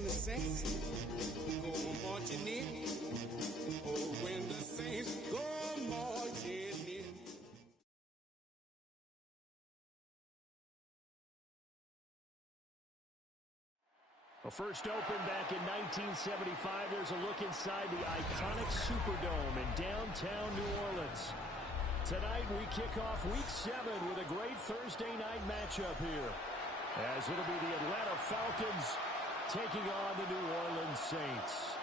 when the saints go marching in. Oh, when the saints go marching in. Well, first opened back in 1975, there's a look inside the iconic Superdome in downtown New Orleans. Tonight we kick off Week 7 with a great Thursday night matchup here, as it'll be the Atlanta Falcons taking on the New Orleans Saints.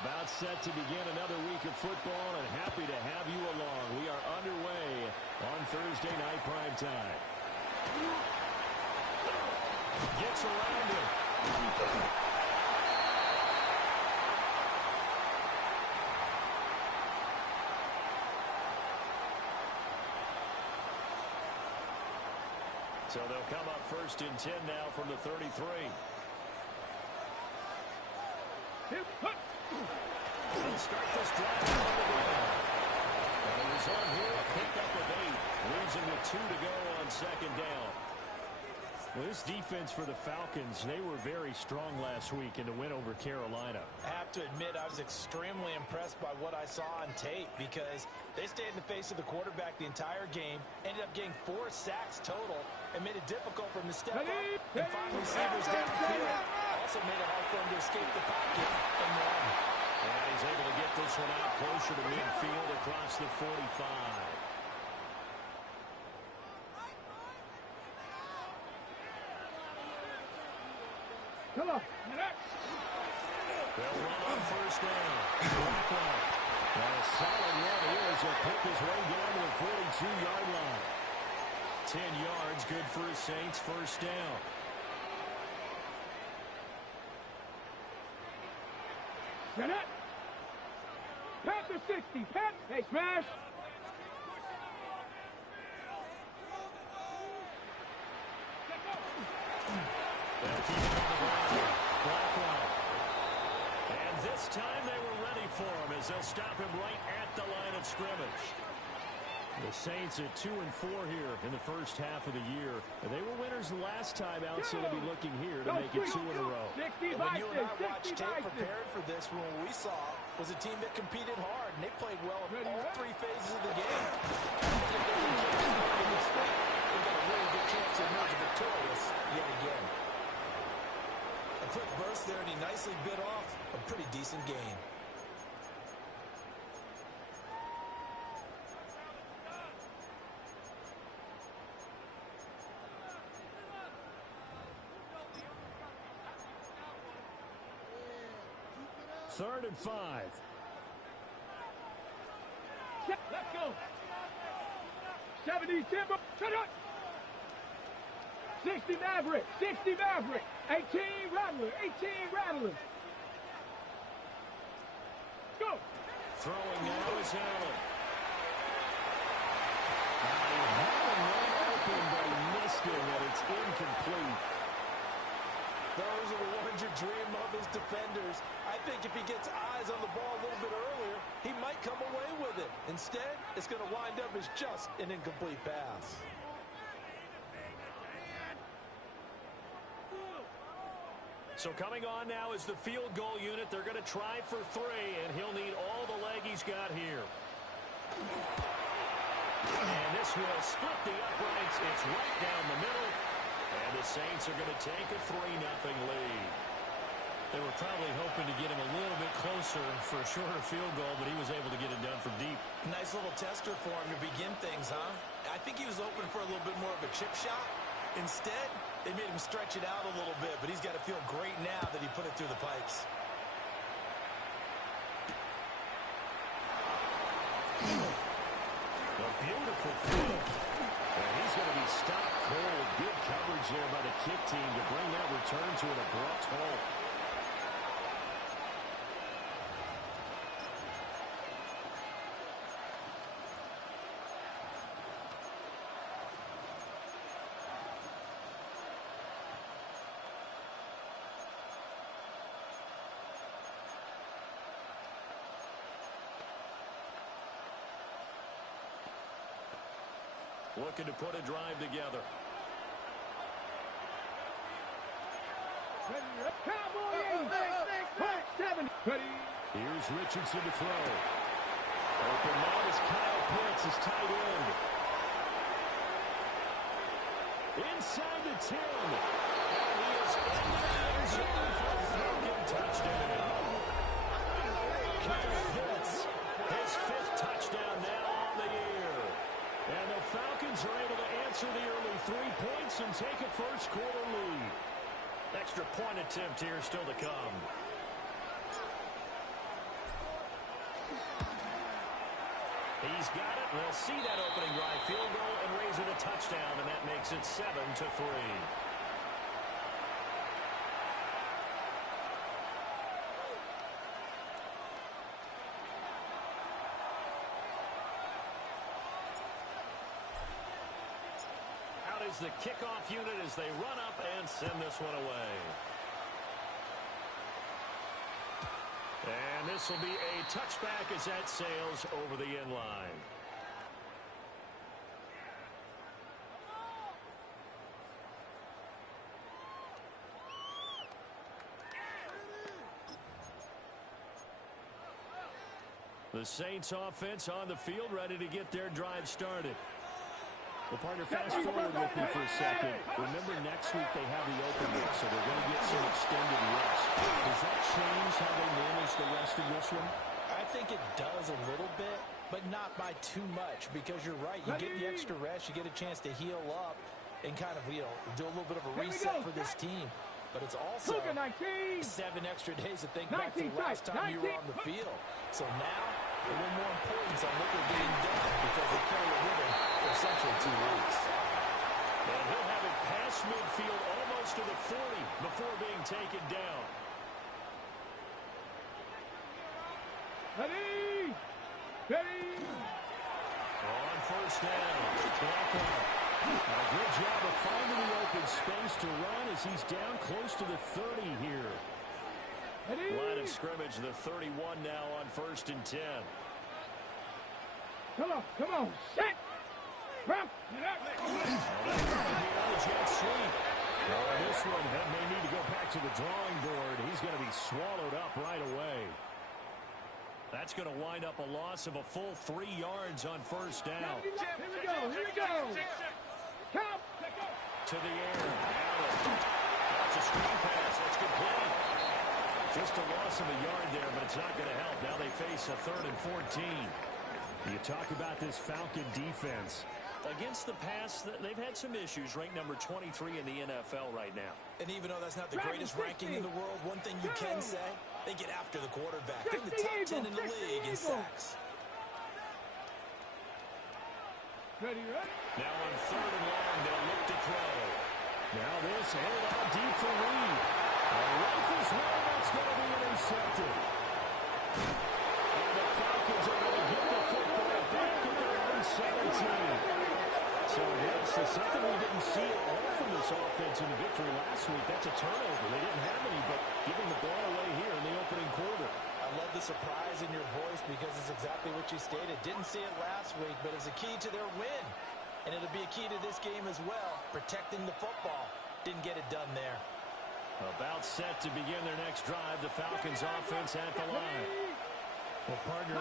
About set to begin another week of football, and happy to have you along. We are underway on Thursday night primetime. Gets around it. So they'll come up first and 10 now from the 33. Let's start this drive on the ground. And it was on here, a pickup of 8. Leaves him with 2 to go on second down. Well, this defense for the Falcons, they were very strong last week in the win over Carolina. I have to admit, I was extremely impressed by what I saw on tape because they stayed in the face of the quarterback the entire game, ended up getting 4 sacks total, and made it difficult for him to step up and find receivers downfield. Also made it hard for him to escape the pocket and run. And he's able to get this one out closer to midfield across the 45. Come on. They'll run on first down. And a solid run here as he'll pick his way down to the 42-yard line. 10 yards, good for his Saints, first down. Get it. Pat the 60. Pat. Hey, smash. And this time they were ready for him as they'll stop him right at the line of scrimmage. The Saints at 2-4 here in the first half of the year. They were winners the last time out, so they'll be looking here to make it 2 in a row. And when you and I watched tape preparing for this, what we saw was a team that competed hard, and they played well in all 3 phases of the game. They've got a really good chance to emerge victorious yet again. A quick burst there, and he nicely bit off a pretty decent gain. Third and 5. Let's go. 70 Timber. Shut up. 60 Maverick. 60 Maverick. 18 Rattler. 18 Rattler. Go. Throwing now is Allen. He had him right open, but he missed him, and it's incomplete. Those are the ones you dream of as defenders. I think if he gets eyes on the ball a little bit earlier, he might come away with it. Instead, it's going to wind up as just an incomplete pass. So coming on now is the field goal unit. They're going to try for 3, and he'll need all the leg he's got here. And this will split the uprights. It's right down the middle. And the Saints are going to take a 3-0 lead. They were probably hoping to get him a little bit closer for a shorter field goal, but he was able to get it done from deep. Nice little tester for him to begin things, huh? I think he was open for a little bit more of a chip shot. Instead, they made him stretch it out a little bit, but he's got to feel great now that he put it through the pipes. A beautiful throw. And he's going to be stopped cold. Good coverage there by the kick team to bring that return to an abrupt halt. looking to put a drive together. Here's Richardson to throw. Open man is Kyle Pitts, his tight end. Inside the 10. And he is in the end zone for a Falcon touchdown. Kyle Pitts, his 5th touchdown now on the year. And the Falcons are able to answer the early 3 points and take a first-quarter lead. Extra point attempt here still to come. He's got it. They'll see that opening drive field goal and raise it a touchdown, and that makes it 7-3. Out is the kickoff unit as they run up and send this one away. And this will be a touchback as that sails over the end line. The Saints offense on the field, ready to get their drive started. Well, partner, fast forward with me for a second. Remember, next week they have the open week, so they're going to get some extended rest. Does that change how they manage the rest of this one? I think it does a little bit, but not by too much, because you're right. You get the extra rest, you get a chance to heal up and kind of, do a little bit of a reset for this team. But it's also 7 extra days to think back to the last time you were on the field. So now, a little more importance on what they're getting done, because they carry it with them for essentially 2 weeks. And he'll have it past midfield almost to the 40 before being taken down. Ready! On first down, a good job of finding the open space to run as he's down close to the 30 here. Line of scrimmage, the 31 now on 1st and 10. Come on, set! Run! Jet sweep. This one may need to go back to the drawing board. He's going to be swallowed up right away. That's going to wind up a loss of a full 3 yards on first down. Here we go. Come! To the air. That's a screen pass. That's complete. Just a loss of a yard there, but it's not going to help. Now they face a 3rd and 14. You talk about this Falcon defense. Against the pass, they've had some issues, ranked number 23 in the NFL right now. And even though that's not the greatest ranking in the world, one thing you can say, they get after the quarterback. They're in the top 10 in the league in sacks. Now on 3rd and long, they'll look to throw. Now this, headed out deep for Reed. Rifles one, that's going to be intercepted. And the Falcons are going to get the football back at their own 17. So this is something we didn't see at all from this offense in the victory last week. That's a turnover. They didn't have any, but giving the ball away here in the opening quarter. I love the surprise in your voice because it's exactly what you stated. Didn't see it last week, but it's a key to their win. And it'll be a key to this game as well, protecting the football. Didn't get it done there. About set to begin their next drive, the Falcons offense at the line. Well, partner,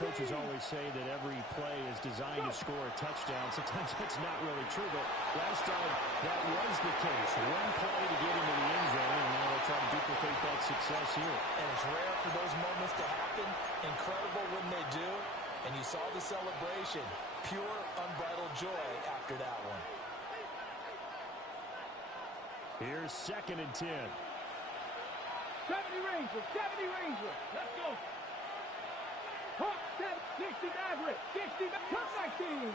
coaches always say that every play is designed to score a touchdown. Sometimes that's not really true, but last time that was the case. One play to get into the end zone, and now they'll try to duplicate that success here. And it's rare for those moments to happen. Incredible when they do. And you saw the celebration. Pure, unbridled joy after that one. Here's 2nd and 10. 70 Ranger. Let's go. Hawk 60 Maverick. 60 Cup 19.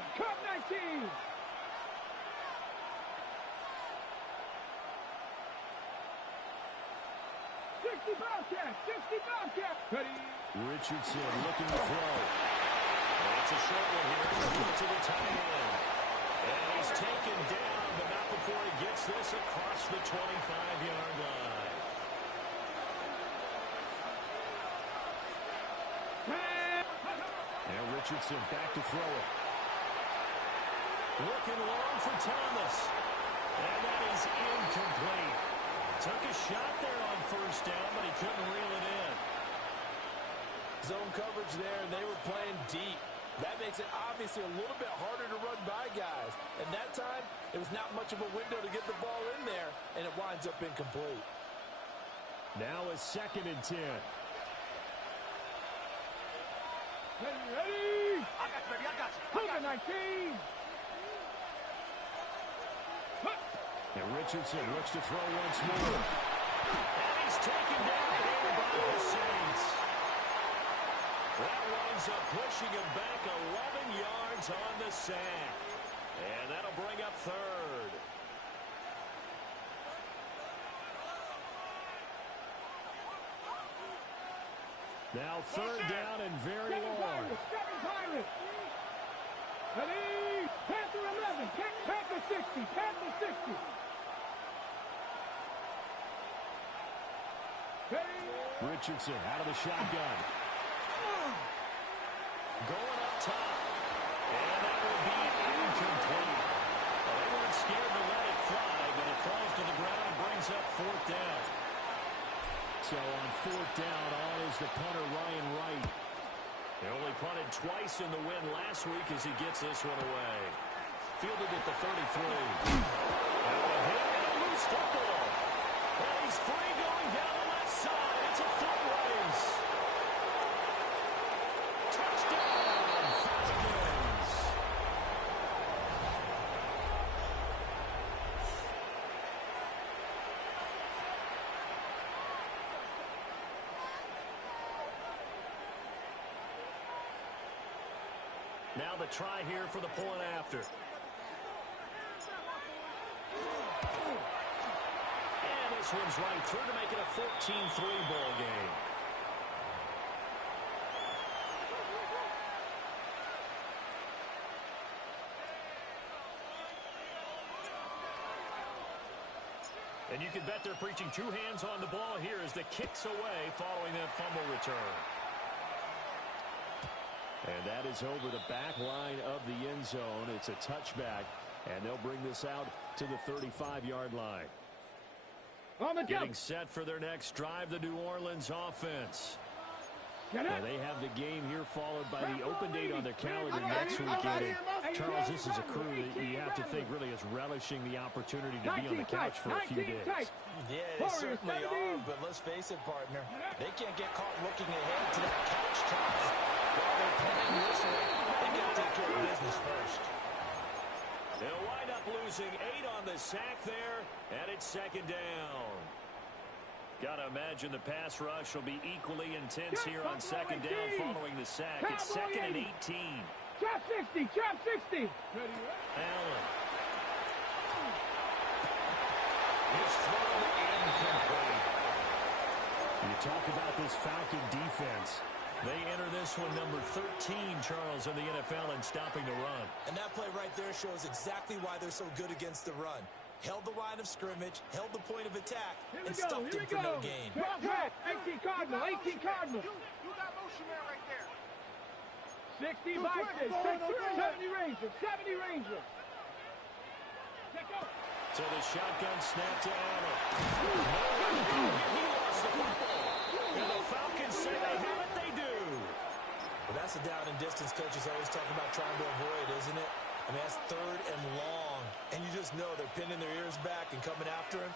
60 Bobcat. Ready. Richardson looking to throw. That's a short one here. To the tight end. And he's taken down, but not before he gets this across the 25-yard line. And Richardson back to throw it. Looking long for Thomas. And that is incomplete. Took a shot there on first down, but he couldn't reel it in. Zone coverage there, and they were playing deep. That makes it obviously a little bit harder to run by guys. And that time, it was not much of a window to get the ball in there, and it winds up incomplete. Now a 2nd and 10. Ready? I got you. 19. And Richardson looks to throw once more. And he's taken down here by the Saints. That winds up pushing him back 11 yards on the sack. And that'll bring up 3rd. Now 3rd down and very long. 7 Pirates. Ready? Panther 11. Panther 60. Panther 60. Richardson out of the shotgun. Going up top. And that will be incomplete. Well, they weren't scared to let it fly, but it falls to the ground and brings up 4th down. So on 4th down, on is the punter, Ryan Wright. They only punted twice in the win last week as he gets this one away. Fielded at the 33. Now a hit and a loose football. And he's free going down the left side. It's a foot race. Touchdown, Falcons. Now the try here for the point after. And this one's right through to make it a 14-3 ball game. And you can bet they're preaching 2 hands on the ball here as the kick's away following that fumble return. And that is over the back line of the end zone. It's a touchback, and they'll bring this out to the 35-yard line. Getting set for their next drive, the New Orleans offense. Now they have the game here followed by the open date on their calendar next weekend. And Charles, this is a crew that you have to think really is relishing the opportunity to be on the couch for a few days. Yeah, they certainly are, but let's face it, partner. They can't get caught looking ahead to that couch time while they're playing this way. They got to take care of business first. They'll wind up losing 8 on the sack there, and it's 2nd down. Got to imagine the pass rush will be equally intense here on 2nd down following the sack. It's 2nd and 18. Trap 60, trap 60. Allen. His throw incomplete. You talk about this Falcon defense. They enter this one number 13, Charles, in the NFL in stopping the run. And that play right there shows exactly why they're so good against the run. Held the line of scrimmage, held the point of attack, and stuffed him for no gain. 18 Cardinal, 18 Cardinal. You got motion man right there. 60 Vikings, 70 Rangers, 70 Rangers. So the shotgun snap to Allen. He lost the football. And the Falcons say they have it, they do. Well, that's a down and distance coaches always talk about trying to avoid, isn't it? I mean, that's 3rd and long. And you just know they're pinning their ears back and coming after him,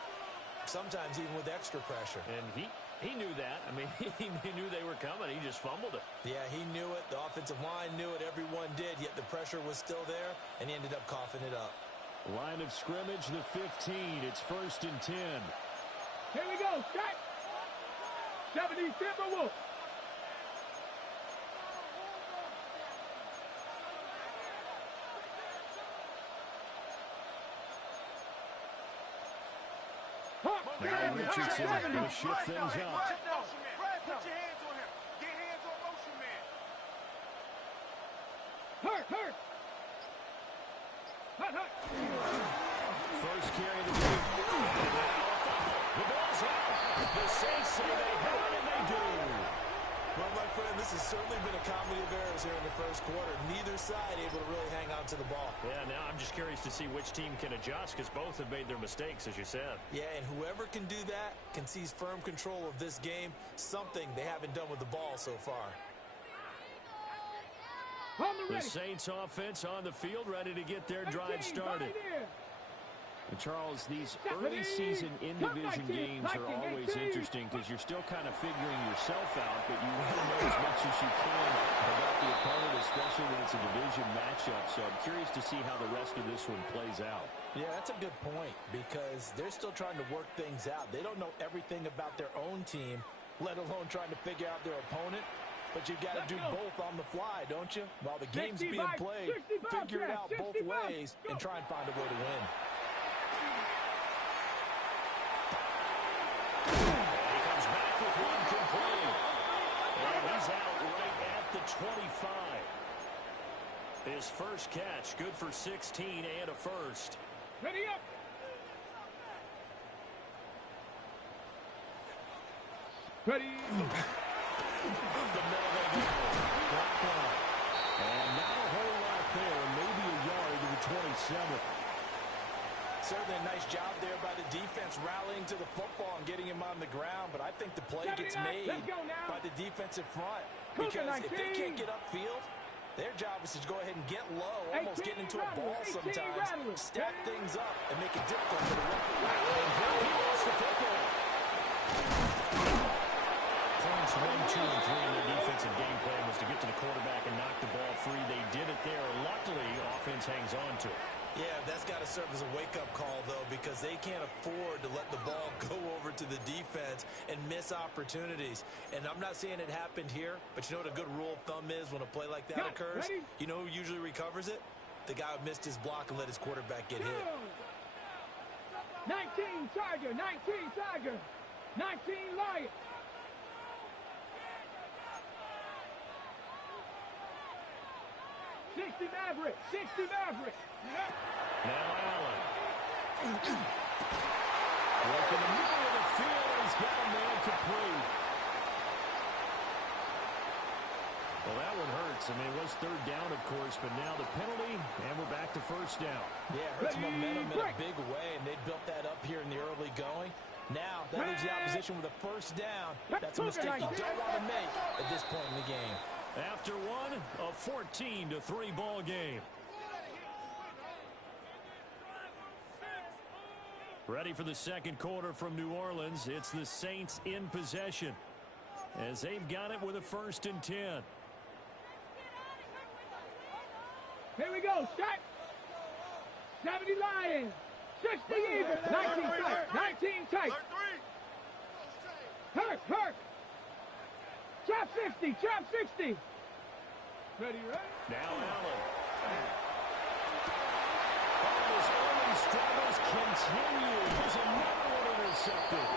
sometimes even with extra pressure. And he knew that. I mean, he knew they were coming. He just fumbled it. Yeah, he knew it. The offensive line knew it. Everyone did, yet the pressure was still there, and he ended up coughing it up. Line of scrimmage, the 15. It's 1st and 10. Here we go. Set. 70 Timberwolves. Now Richardson going to shift things up. Put your hands on him. Get hands on motion man. Hurt. First carry of the game. The ball's out. The Saints say they have it, and they do. Well, my friend, this has certainly been a comedy of errors here in the first quarter. Neither side able to really hang on onto the ball. Yeah, now I'm just curious to see which team can adjust because both have made their mistakes, as you said. Yeah, and whoever can do that can seize firm control of this game, something they haven't done with the ball so far. The Saints offense on the field, ready to get their drive started. And Charles, these early season in-division games are always interesting because you're still kind of figuring yourself out, but you want to know as much as you can about the opponent, especially when it's a division matchup. So I'm curious to see how the rest of this one plays out. Yeah, that's a good point because they're still trying to work things out. They don't know everything about their own team, let alone trying to figure out their opponent. But you got to do both on the fly, don't you? While the game's being played, figure it out both ways and try and find a way to win. He comes back with one complete. And he's out right at the 25. His first catch, good for 16 and a first. Ready up. Ready. The middle they go. Black line. And not a whole lot there. Maybe a yard to the 27. Certainly a nice job there by the defense rallying to the football and getting him on the ground, but I think the play gets made by the defensive front because if they can't get upfield, their job is to go ahead and get low, almost get into a ball sometimes, stack things up, and make it difficult for the run. And here he lost the football. Points 1, 2, and 3 in their defensive game plan was to get to the quarterback and knock the ball free. They did it there. Luckily, offense hangs on to it. Yeah, that's got to serve as a wake-up call, though, because they can't afford to let the ball go over to the defense and miss opportunities. And I'm not saying it happened here, but you know what a good rule of thumb is when a play like that occurs? You know who usually recovers it? The guy who missed his block and let his quarterback get hit. 19 Tiger, 19 Tiger, 19 Lion. Maverick, 60 Maverick. Now Allen. Look in the middle of the field, and he's got a man complete. Well, that one hurts. I mean, it was third down, of course, but now the penalty, and we're back to first down. Yeah, it hurts momentum in a big way, and they built that up here in the early going. Now, that leaves the opposition with a first down. That's a mistake you don't want to make at this point in the game. After one, a 14-3 ball game. Ready for the second quarter from New Orleans. It's the Saints in possession as they've got it with a 1st and 10. Here we go, start. 70 Lions, 60 Eagles, 19 tight, 19 tight. Hurt. Trap 60, trap 60. Ready? Now Allen. And his early struggles continue. Here's another one intercepted.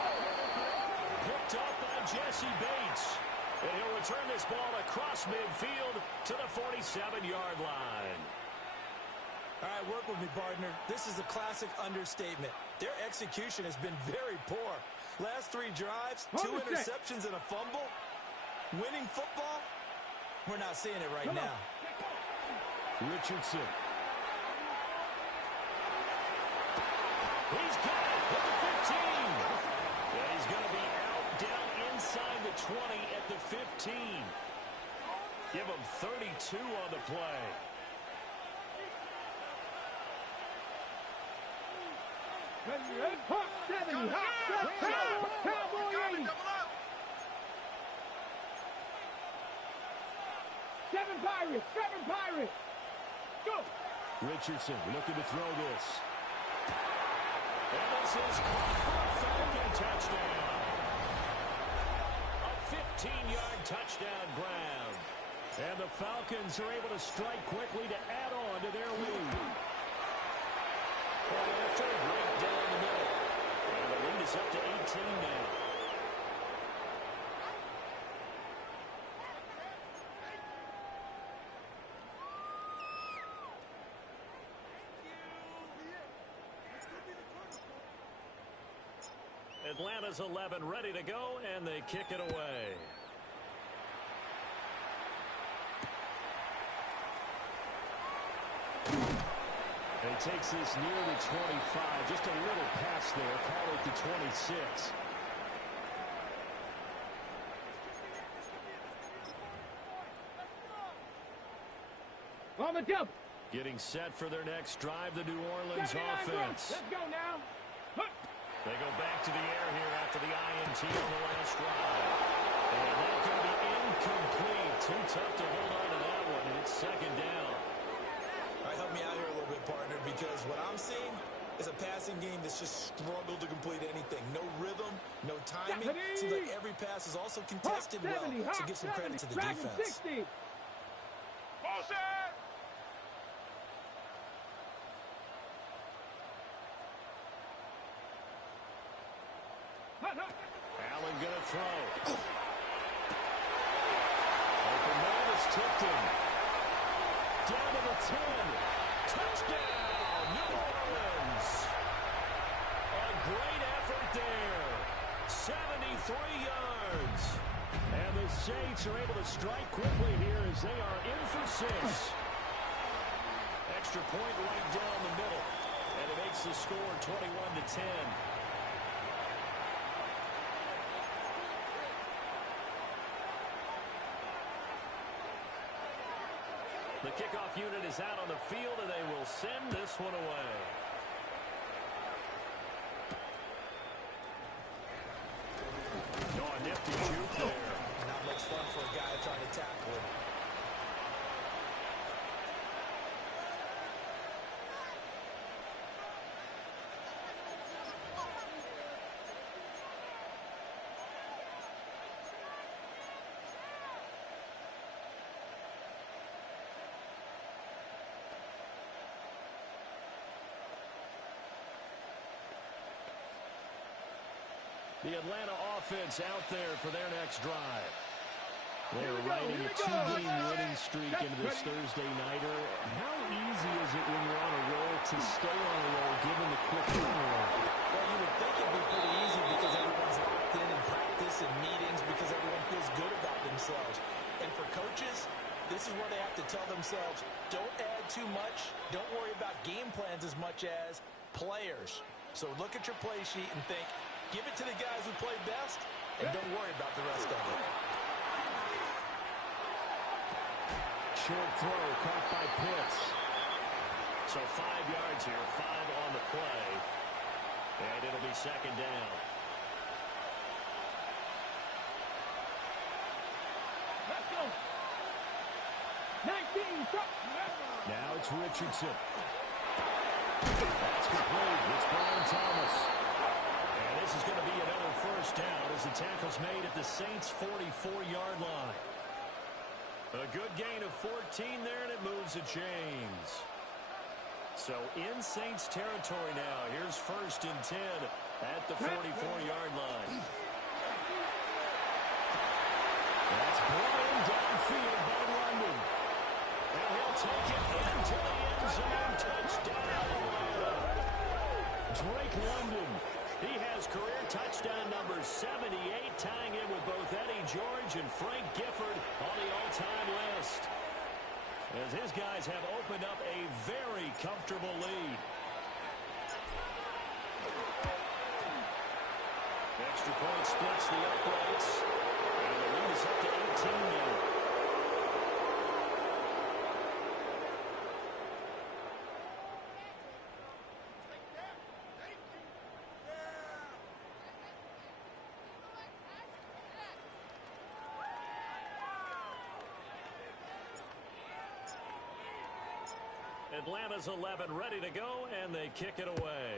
Picked up by Jesse Bates. And he'll return this ball across midfield to the 47-yard line. All right, work with me, partner. This is a classic understatement. Their execution has been very poor. Last 3 drives, 2 interceptions and a fumble. Winning football? We're not seeing it right now. Richardson. He's got it at the 15. And he's going to be out down inside the 20 at the 15. Give him 32 on the play. Hawk 70, Cowboy 80. 7 Pirates. Go. Richardson looking to throw this. And this is caught for a Falcon touchdown. A 15-yard touchdown grab. And the Falcons are able to strike quickly to add on to their lead. And after right down the middle. And the lead is up to 18 now. Atlanta's 11 ready to go, and they kick it away. And he takes this near the 25. Just a little pass there. Call it the 26. On the double. Getting set for their next drive, the New Orleans offense. Let's go now. They go back to the air here after the INT on the last drive. And that's going to be incomplete. Too tough to hold on to that one, and it's second down. All right, help me out here a little bit, partner, because what I'm seeing is a passing game that's just struggled to complete anything. No rhythm, no timing. Seems like every pass is also contested well, so give some credit to the defense. 60. Allen going to throw. Open man is tipped him. Down to the 10. Touchdown, New Orleans. A great effort there. 73 yards. And the Saints are able to strike quickly here as they are in for 6. Extra point right down the middle. And it makes the score 21-10. The kickoff unit is out on the field, and they will send this one away. Oh, a nifty shoot there. Not much fun for a guy trying to tackle him. The Atlanta offense out there for their next drive. They're riding a 2-game winning streak into this Thursday nighter. How easy is it when you're on a roll to stay on a roll given the quick turnaround? Well, you would think it'd be pretty easy because everyone's locked in practice and meetings because everyone feels good about themselves. And for coaches, this is where they have to tell themselves, don't add too much. Don't worry about game plans as much as players. So look at your play sheet and think, give it to the guys who play best, and don't worry about the rest of it. Short throw caught by Pitts. So 5 yards here, 5 on the play. And it'll be second down. Let's go. 19. Now it's Richardson. That's complete. It's Brian Thomas. And this is going to be another first down as the tackle's made at the Saints' 44-yard line. A good gain of 14 there, and it moves the chains. So in Saints territory now. Here's 1st and 10 at the 44-yard line. That's blown downfield by London. And he'll take it into the end zone. Touchdown. Drake London. He has career touchdown number 78, tying in with both Eddie George and Frank Gifford on the all-time list. As his guys have opened up a very comfortable lead. Extra point splits the uprights. And the lead is up to 18 now. Atlanta's 11 ready to go, and they kick it away.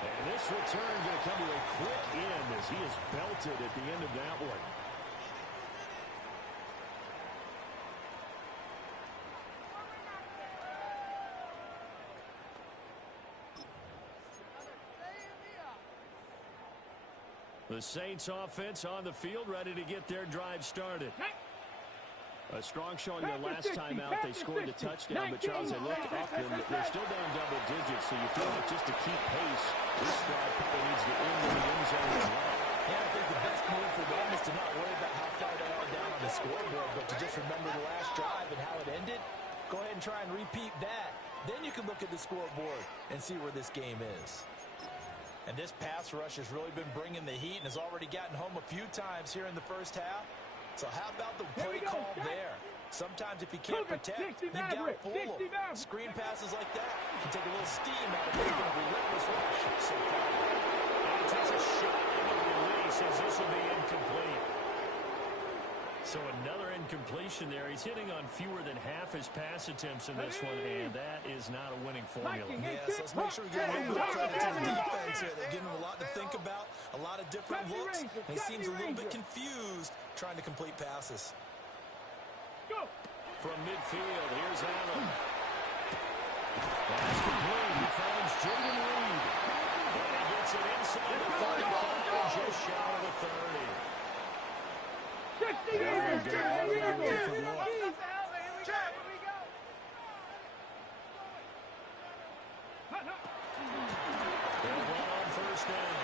And this return going to come to a quick end as he is belted at the end of that one. The Saints offense on the field ready to get their drive started. A strong showing their last time out. They scored the touchdown, but Charles, they looked up and they're still down double digits, so you feel like just to keep pace, this squad probably needs to end in the end zone as well. Yeah, I think the best move for them is to not worry about how far they are but you just remember the last drive and how it ended, go ahead and try and repeat that. Then you can look at the scoreboard and see where this game is. And this pass rush has really been bringing the heat and has already gotten home a few times here in the first half. So how about the play call there? Sometimes if you can't protect, you got to fool them. Screen passes like that can take a little steam out of making a relentless rush so far. And he takes a shot into the release as this will be incomplete. So another incompletion there. He's hitting on fewer than half his pass attempts in this one, and that is not a winning formula. Yes, let's make sure we give a little bit of credit to the defense here. They're giving him a lot to think about, a lot of different looks, and he seems a little bit confused trying to complete passes. From midfield, here's Allen. Pass complete. He finds Jaden Reed. And he gets it inside the 35, just shy of the 30. 60 yards. They'll run on first down.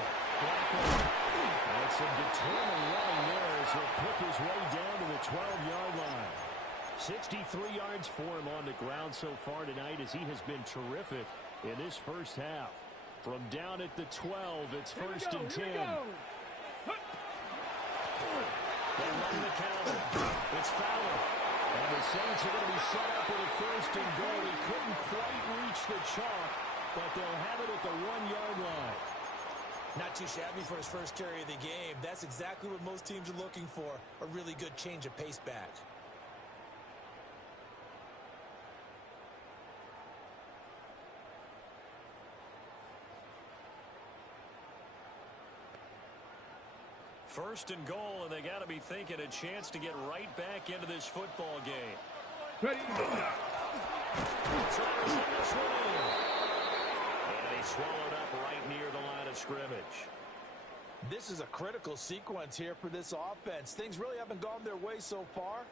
That's some determined running there as he'll pick his way down to the 12-yard line. 63 yards for him on the ground so far tonight as he has been terrific in this first half. From down at the 12, it's first and 10. They run the counter. It's Fowler. And the Saints are going to be set up with a first and goal. He couldn't quite reach the chalk, but they'll have it at the 1-yard line. Not too shabby for his first carry of the game. That's exactly what most teams are looking for, a really good change of pace back. First and goal, and they got to be thinking a chance to get right back into this football game. Ready. And he swallowed up right near the line of scrimmage. This is a critical sequence here for this offense. Things really haven't gone their way so far.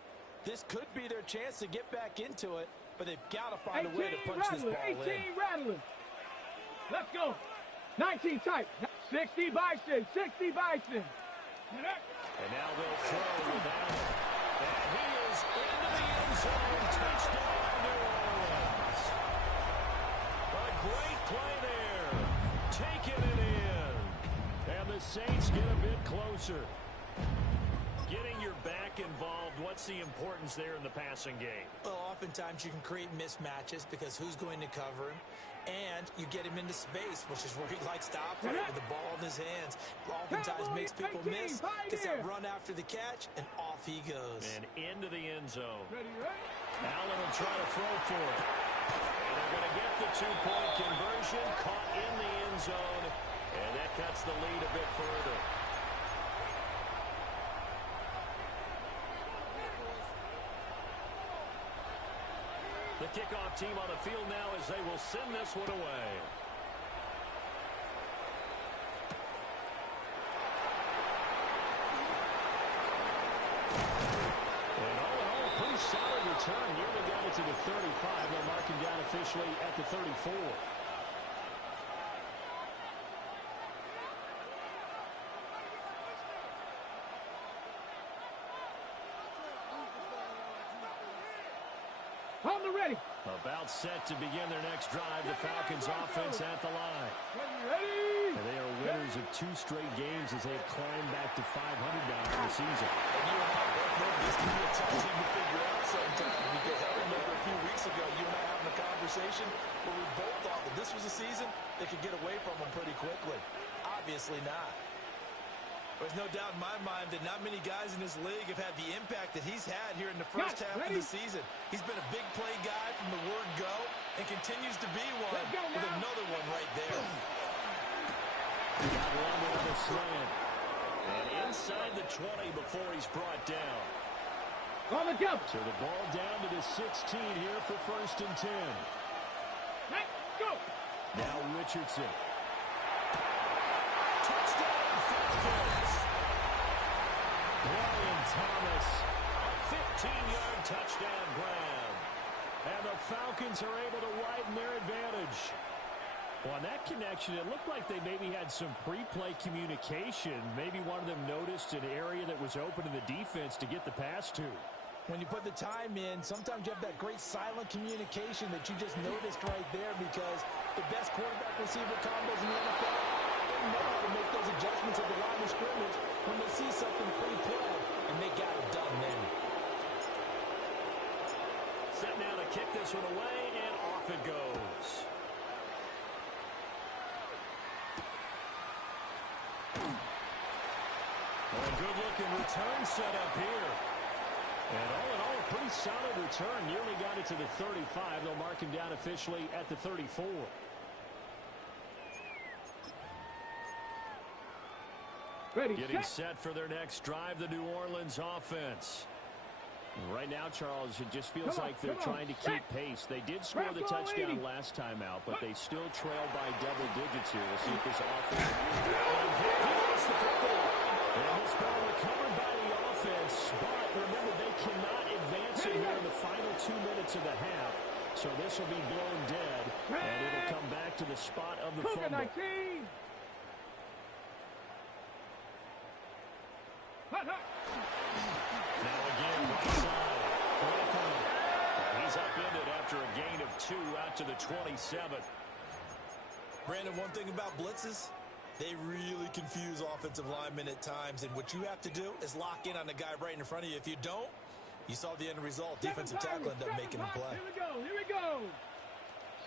This could be their chance to get back into it, but they've got to find a way to punch this ball in. 18 rattling. Let's go. 19 tight. 60 Bison. 60 Bison. And now they'll throw without it. And he is into the end zone. Touchdown, New Orleans. A great play there. Taking it in. And the Saints get a bit closer. Getting your back involved, what's the importance there in the passing game? Well, oftentimes you can create mismatches because who's going to cover him? And you get him into space, which is where he likes to operate with the ball in his hands. Oftentimes makes people miss, gets that run after the catch, and off he goes. And into the end zone. Allen will try to throw for it. And they're going to get the two-point conversion, caught in the end zone, and that cuts the lead a bit further. The kickoff team on the field now as they will send this one away. And all in all, pretty solid return. Nearly got it to the 35. They're marking down officially at the 34. On the ready. About set to begin their next drive. The Falcons offense at the line. Ready. And they are winners of 2 straight games as they've climbed back to 500 now in the season. And you and I both know this can be a tough team to figure out sometimes, because I remember a few weeks ago you and I having a conversation where we both thought that this was a season they could get away from them pretty quickly. Obviously not. There's no doubt in my mind that not many guys in this league have had the impact that he's had here in the first half of the season. He's been a big play guy from the word go and continues to be one with another one right there. Got one with the slant. And inside the 20 before he's brought down. On the jump. So the ball down to the 16 here for first and 10. Let's go. Now Richardson. Touchdown Falcons. Brian Thomas, a 15-yard touchdown grab. And the Falcons are able to widen their advantage. Well, on that connection, it looked like they maybe had some pre-play communication. Maybe one of them noticed an area that was open in the defense to get the pass to. When you put the time in, sometimes you have that great silent communication that you just noticed right there, because the best quarterback-receiver combos in the NFL, they know how to make those adjustments at the line of scrimmage when they see something pre-play, and they got it done then. Set now to kick this one away, and off it goes. Well, a good-looking return set up here. And all in all, a pretty solid return. Nearly got it to the 35. They'll mark him down officially at the 34. Ready, Getting set for their next drive, the New Orleans offense. Right now, Charles, it just feels like they're trying to keep pace. They did score the touchdown last time out, but they still trail by double digits here. We'll see if this offense... He lost the football. And this ball recovered by the offense, but remember, they cannot advance it here in the final 2 minutes of the half. So this will be blown dead, and it'll come back to the spot of the fumble. Now again, right side. He's upended after a gain of 2 out to the 27. Brandon, one thing about blitzes, they really confuse offensive linemen at times, and what you have to do is lock in on the guy right in front of you. If you don't, you saw the end result. Defensive tackle ended up making a play. Here we go.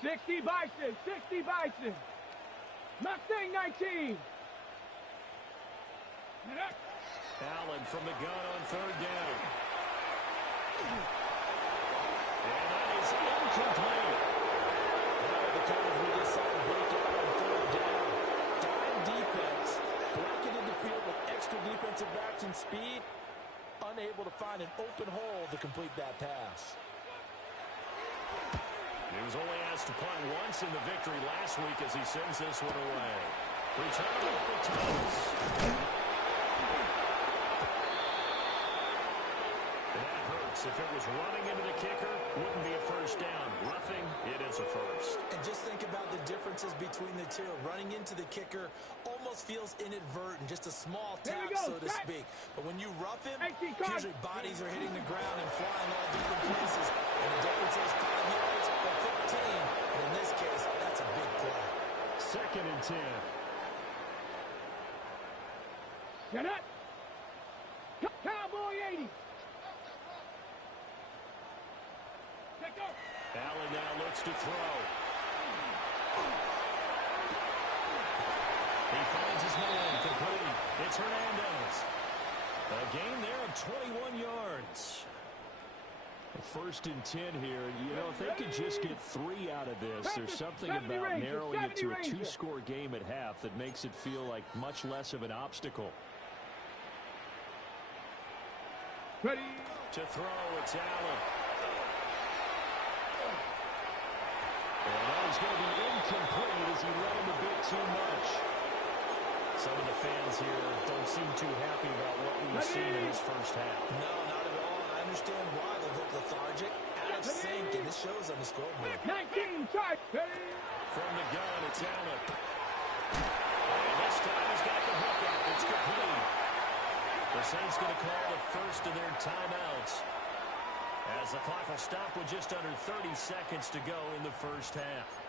60 Bison, 60 Bison. Mustang 19. Allen from the gun on third down. And that is incomplete. Now the Cardinals, we just saw him break out on third down. Dime defense, bracketed the field with extra defensive backs and speed, unable to find an open hole to complete that pass. He was only asked to punt once in the victory last week as he sends this one away. Return for Thomas. That hurts. If it was running into the kicker, wouldn't be a first down. Roughing, it is a first. And just think about the differences between the two. Running into the kicker almost feels inadvertent, just a small tap, so to speak. But when you rough him, usually bodies are hitting the ground and flying all different places. And the difference is 5 yards or 15. And in this case, that's a big play. 2nd and 10. Get up. Cowboy 80. Allen now looks to throw. He finds his man, complete. It's Hernandez. A gain there of 21 yards. A 1st and 10 here. You know, if they could just get 3 out of this, there's something about narrowing it to a 2-score game at half that makes it feel like much less of an obstacle. Ready. To throw, it's Allen. And that is going to be incomplete as he let him a bit too much. Some of the fans here don't seem too happy about what we've seen in this first half. No, not at all. I understand why they look lethargic, out of sync, and it shows on the scoreboard. 19, charge. From the gun, it's Allen. And this time he's got the hook up. It's complete. The Saints going to call the first of their timeouts, as the clock will stop with just under 30 seconds to go in the first half.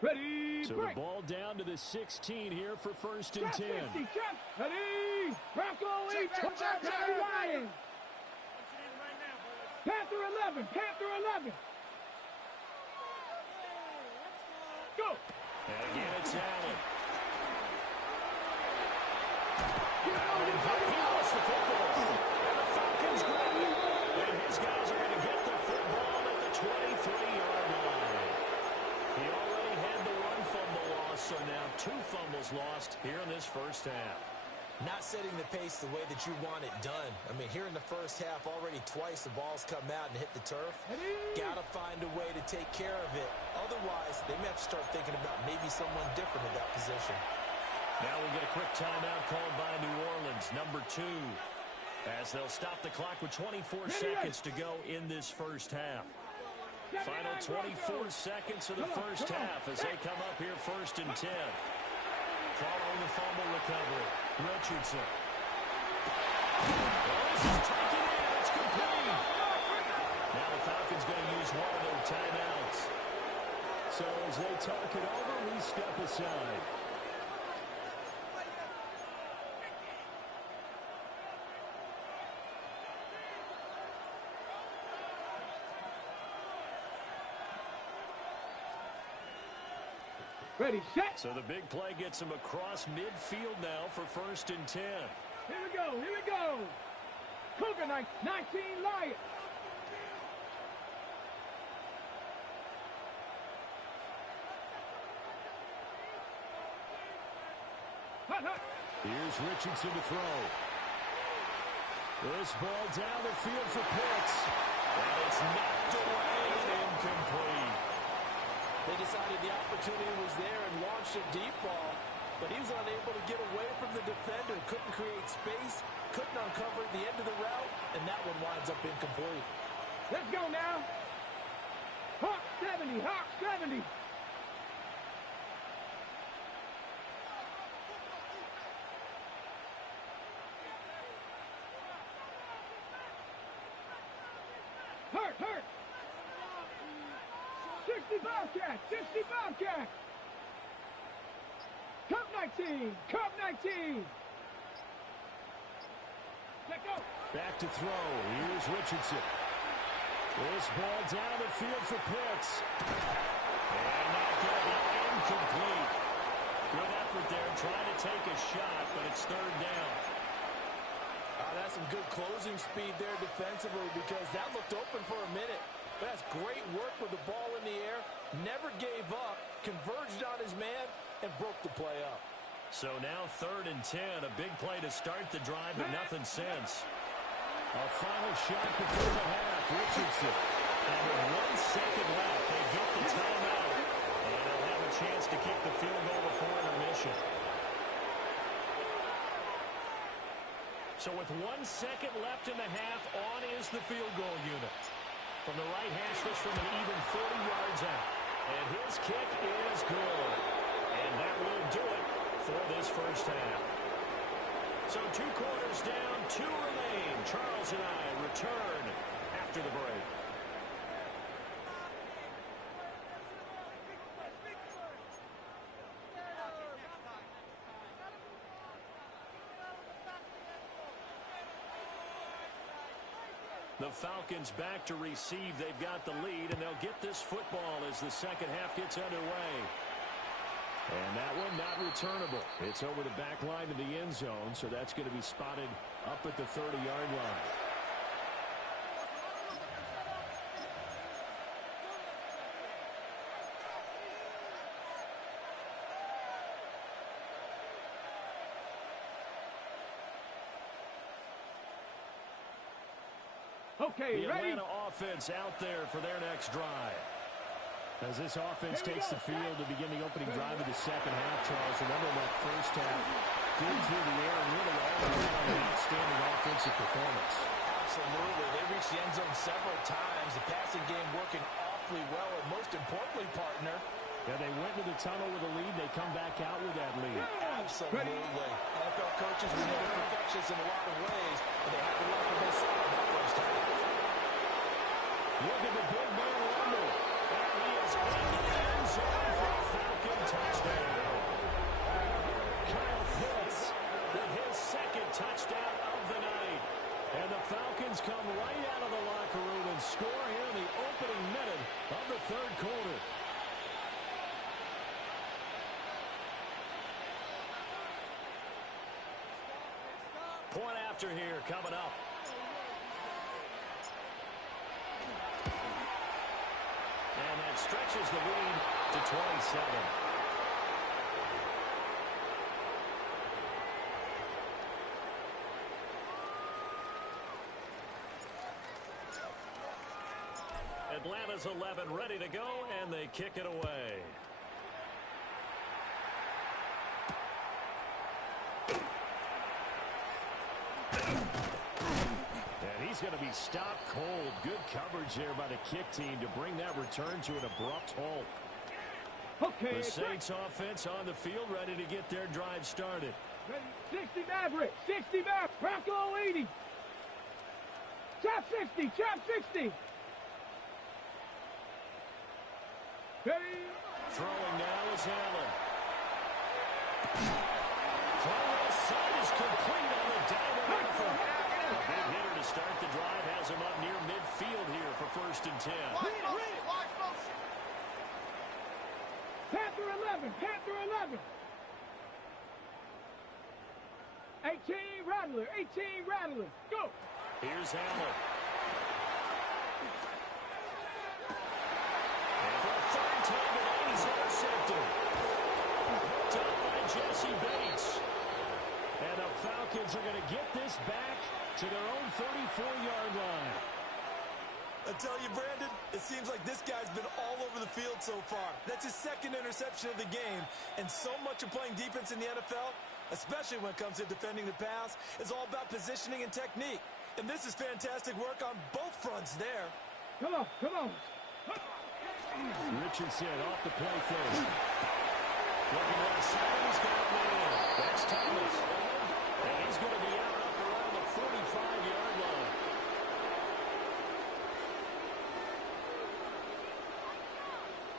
Ready. So the ball down to the 16 here for 1st and 10. Ready. Bronco 8. Lions. Panther 11. Panther 11. Go. And again, it's Allen. He lost the football. And the Falcons grab it. And his guys are going to get the football at the 23-yard line. He already had the 1 fumble loss, so now 2 fumbles lost here in this first half. Not setting the pace the way that you want it done. I mean, here in the first half, already twice the ball's come out and hit the turf. Got to find a way to take care of it. Otherwise, they may have to start thinking about maybe someone different at that position. Now we'll get a quick timeout called by New Orleans, number 2, as they'll stop the clock with 24 seconds to go in this first half. Final 24 seconds of the first half as they come up here 1st and 10. Following the fumble recovery, Richardson. This is taken in. It's complete. Now the Falcons going to use one of their timeouts. So as they talk it over, we step aside. Ready, set. So the big play gets him across midfield now for 1st and 10. Here we go, here we go. Cougar 19 Lions. Hut, hut. Here's Richardson to throw. This ball down the field for Pitts. And it's knocked away and incomplete. They decided the opportunity was there and launched a deep ball, but he was unable to get away from the defender, couldn't create space, couldn't uncover the end of the route, and that one winds up incomplete. Let's go now. Hawk 70, Hawk 70. Hurt. 60 Bobcat, 60 Bobcat. Cup 19. Let go. Back to throw. Here's Richardson. This ball down the field for Pitts. And not good. Incomplete. Good effort there trying to take a shot, but it's 3rd down. That's some good closing speed there defensively because that looked open for a minute. But that's great work with the ball in the air. Never gave up, converged on his man, and broke the play up. So now 3rd and 10. A big play to start the drive, but nothing since. A final shot before the half. Richardson. And with 1 second left, they get the timeout. And they'll have a chance to kick the field goal before intermission. So with 1 second left in the half, on is the field goal unit. From the right hash, this from an even 40 yards out. And his kick is good. And that will do it for this first half. So 2 quarters down, 2 remain. Charles and I return after the break. The Falcons back to receive. They've got the lead, and they'll get this football as the second half gets underway. And that one not returnable. It's over the back line of the end zone, so that's going to be spotted up at the 30-yard line. Okay, the ready? Atlanta offense out there for their next drive. As this offense takes the field to begin the opening drive of the second half, Charles, remember that first half, good through the air and really all around an outstanding offensive performance. Absolutely. They reached the end zone several times. The passing game working awfully well, and most importantly, partner, yeah, they went to the tunnel with a lead. They come back out with that lead. Absolutely. NFL coaches, we know they're perfectionists in a lot of ways, but they had the luck of this side that first half. Look at the big man rumble. And he is into the end zone for a Falcon touchdown. Kyle Pitts with his second touchdown of the night. And the Falcons come right out of the locker room and score here in the opening minute of the 3rd quarter. Point after here coming up. And that stretches the lead to 27. Atlanta's 11 ready to go, and they kick it away. And he's going to be stopped cold. Good coverage there by the kick team to bring that return to an abrupt halt. Okay. The Saints offense on the field ready to get their drive started. Ready? 60 Maverick. 60 Maverick. Bronco 80. Chop 60. Chop 60. Ready? Throwing now is Allen. Throw left side is complete on the diamond offer. A big hitter to start the drive has him up near midfield here for 1st and 10. Panther 11. Panther 11. 18 Rattler. 18 Rattler. Go. Here's Allen. And for a 3rd time today, he's intercepted. Picked up by Jesse Bates. And the Falcons are going to get this back to their own 34-yard line. I tell you, Brandon, it seems like this guy's been all over the field so far. That's his 2nd interception of the game. And so much of playing defense in the NFL, especially when it comes to defending the pass, is all about positioning and technique. And this is fantastic work on both fronts there. Come on, come on. Richardson off the play fake. Looking left side, he's got a man. That's Thomas. And he's going to be out up around the 45-yard line.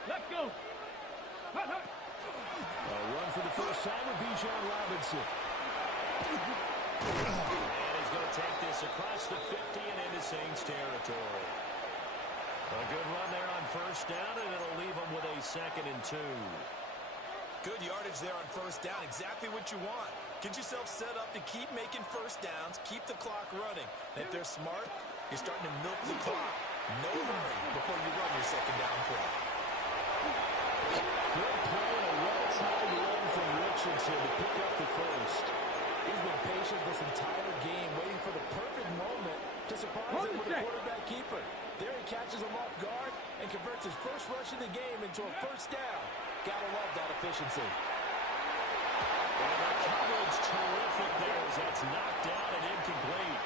Let's go. Hut, hut. A run for the first time with Bijan Robinson. And he's going to take this across the 50 and into Saints territory. A good run there on 1st down, and it'll leave them with a 2nd and 2. Good yardage there on 1st down. Exactly what you want. Get yourself set up to keep making 1st downs, keep the clock running. And if they're smart, you're starting to milk the clock. No hurry before you run your 2nd down play. Good play and a well-timed run from Richardson to pick up the 1st. He's been patient this entire game, waiting for the perfect moment to surprise him with a quarterback keeper. There he catches him off guard and converts his first rush of the game into a 1st down. Gotta love that efficiency. And the coverage terrific there as that's knocked down and incomplete.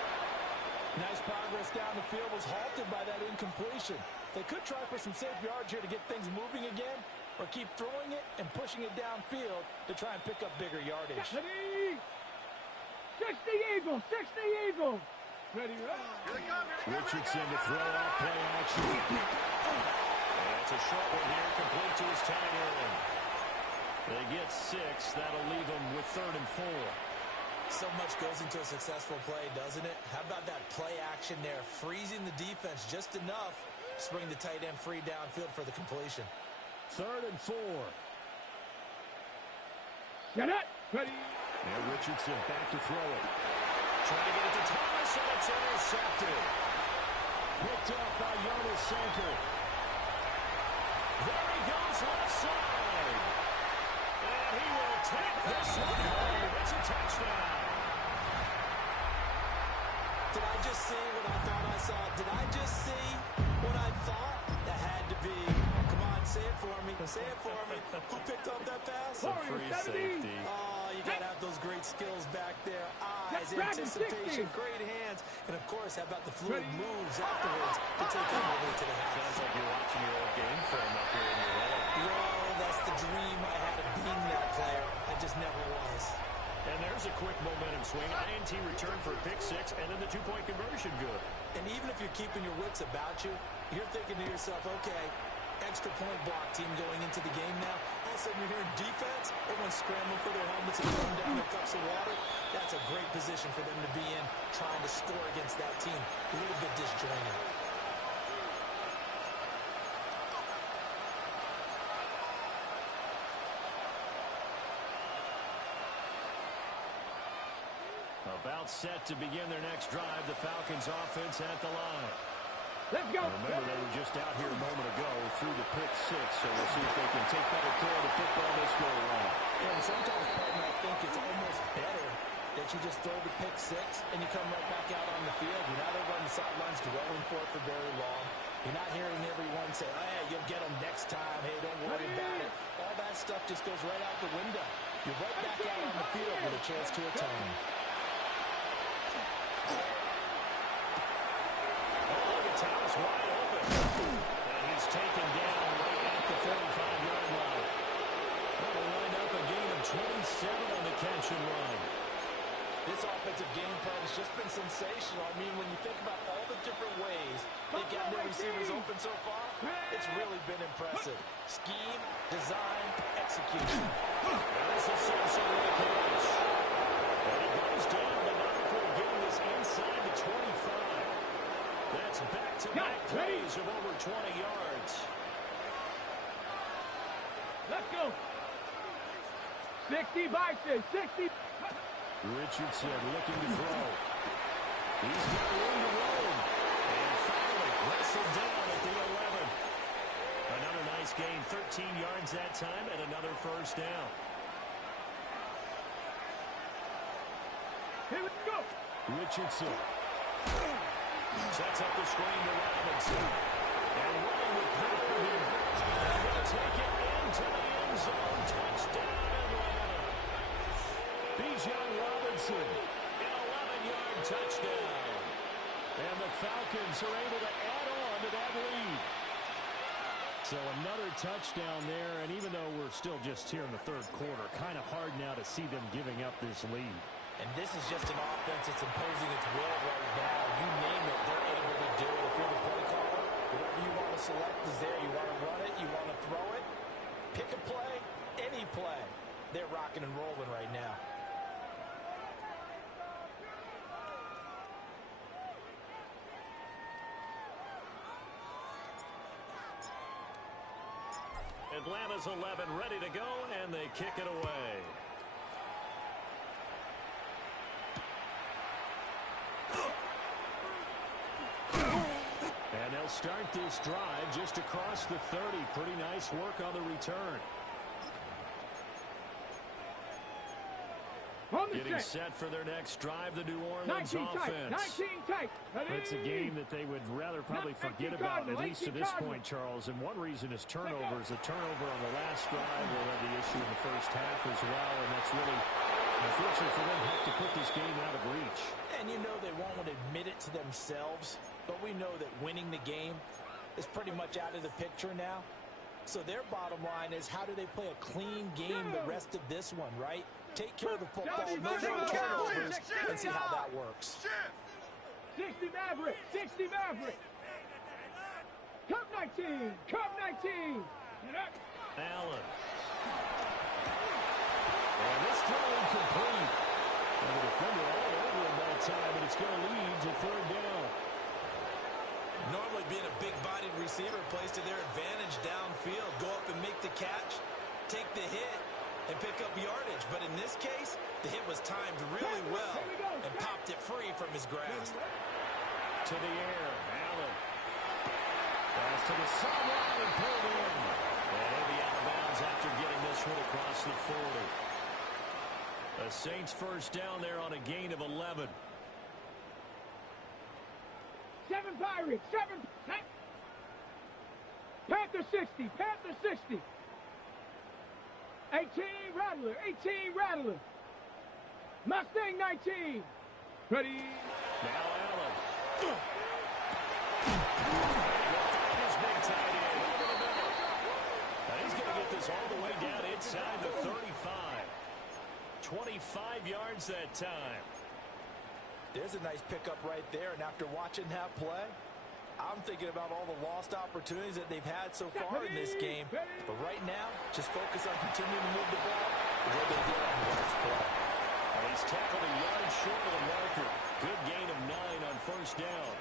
Nice progress down the field was halted by that incompletion. They could try for some safe yards here to get things moving again, or keep throwing it and pushing it downfield to try and pick up bigger yardage. Ready? 60 Eagles. 60 Eagles. Ready, Richardson to throw off play action. And it's a short one here, complete to his tight end. They get 6. That'll leave them with 3rd and 4. So much goes into a successful play, doesn't it? How about that play action there, freezing the defense just enough to bring the tight end free downfield for the completion. 3rd and 4. Get it. Ready. And Richardson back to throw it. Trying to get it to Thomas, and it's intercepted. Picked up by Jonas Sanker. There he goes left side. And he will take this one home. It's a touchdown. Did I just see what I thought I saw? Did I just see what I thought? That had to be. Come on, say it for me. Say it for me. Who picked up that pass? A free safety. Oh, you got to have those great skills back there. Eyes, anticipation, great hands. And, of course, how about the fluid moves afterwards to take him over to the house? Sounds like you're watching your old game film up here in your head. That's the dream I had of being that player. I just never was. And there's a quick momentum swing. INT return for a pick 6, and then the 2-point conversion good. And even if you're keeping your wits about you, you're thinking to yourself, okay, extra point block team going into the game now. All of a sudden you're hearing defense, everyone's scrambling for their helmets and throwing down their cups of water. That's a great position for them to be in, trying to score against that team. A little bit disjointed. About set to begin their next drive, the Falcons offense at the line. Let's go. Remember, they were just out here a moment ago through the pick 6, so we'll see if they can take better care of the football this go around. Yeah, and sometimes, partner, I think it's almost better that you just throw the pick 6 and you come right back out on the field. You're not over on the sidelines dwelling for it for very long. You're not hearing everyone say, hey, you'll get them next time. Hey, don't worry about it. All that stuff just goes right out the window. You're right back out on the field with a chance to atone. Thomas wide open. And he's taken down right at the 45-yard line. That'll wind up a gain of 27 on the catch and run. This offensive game plan has just been sensational. I mean, when you think about all the different ways they've gotten their receivers open so far, it's really been impressive. Scheme, design, execution. There's the Samson Ricketts. And he goes down, but not before getting this inside the 25. That's back-to-back plays of over 20 yards. Let's go. 60 Bison, 60. Richardson looking to throw. He's got room to roam. And finally wrestled down at the 11. Another nice gain, 13 yards that time, and another first down. Here we go. Richardson sets up the screen to Robinson. And running with power here. And they'll take it into the end zone. Touchdown, Atlanta. Bijan Robinson, an 11-yard touchdown. And the Falcons are able to add on to that lead. So another touchdown there, and even though we're still just here in the third quarter, kind of hard now to see them giving up this lead. And this is just an offense that's imposing its will right now. You name it, they're able to do it. If you're the play caller, whatever you want to select is there. You want to run it, you want to throw it, pick a play, any play. They're rocking and rolling right now. Atlanta's 11 ready to go, and they kick it away. And they'll start this drive just across the 30. Pretty nice work on the return. Getting set for their next drive, the New Orleans offense. It's a game that they would rather probably forget about, at least to this point, Charles. And one reason is turnovers. A turnover on the last drive will have the issue in the first half as well. And that's really, unfortunately for them, have to put this game out of reach. And you know they won't admit it to themselves, but we know that winning the game is pretty much out of the picture now. So their bottom line is, how do they play a clean game the rest of this one, right? Take care of the football, no turnovers, and see how that works. 60 Maverick, 60 Maverick. Cup 19, Cup 19. Allen. And this throw incomplete. And the defender all over him that time, but it's going to lead to third down. Normally being a big-bodied receiver plays to their advantage downfield. Go up and make the catch, take the hit, and pick up yardage. But in this case, the hit was timed really well and popped it free from his grasp. To the air, Allen. Pass to the sideline and pulled in. And he'll be out of bounds after getting this one across the 40. The Saints first down there on a gain of 11. 7 Pirates, 7. Panther 60, Panther 60. 18 Rattler, 18 Rattler. Mustang 19. Ready. Now Allen. His big tight end over the middle. And he's going to get this all the way down inside the 35. 25 yards that time. There's a nice pickup right there, and after watching that play, I'm thinking about all the lost opportunities that they've had so far in this game. But right now, just focus on continuing to move the ball the way they did on the last play. And he's tackled a yard short of the marker. Good gain of 9 on first down.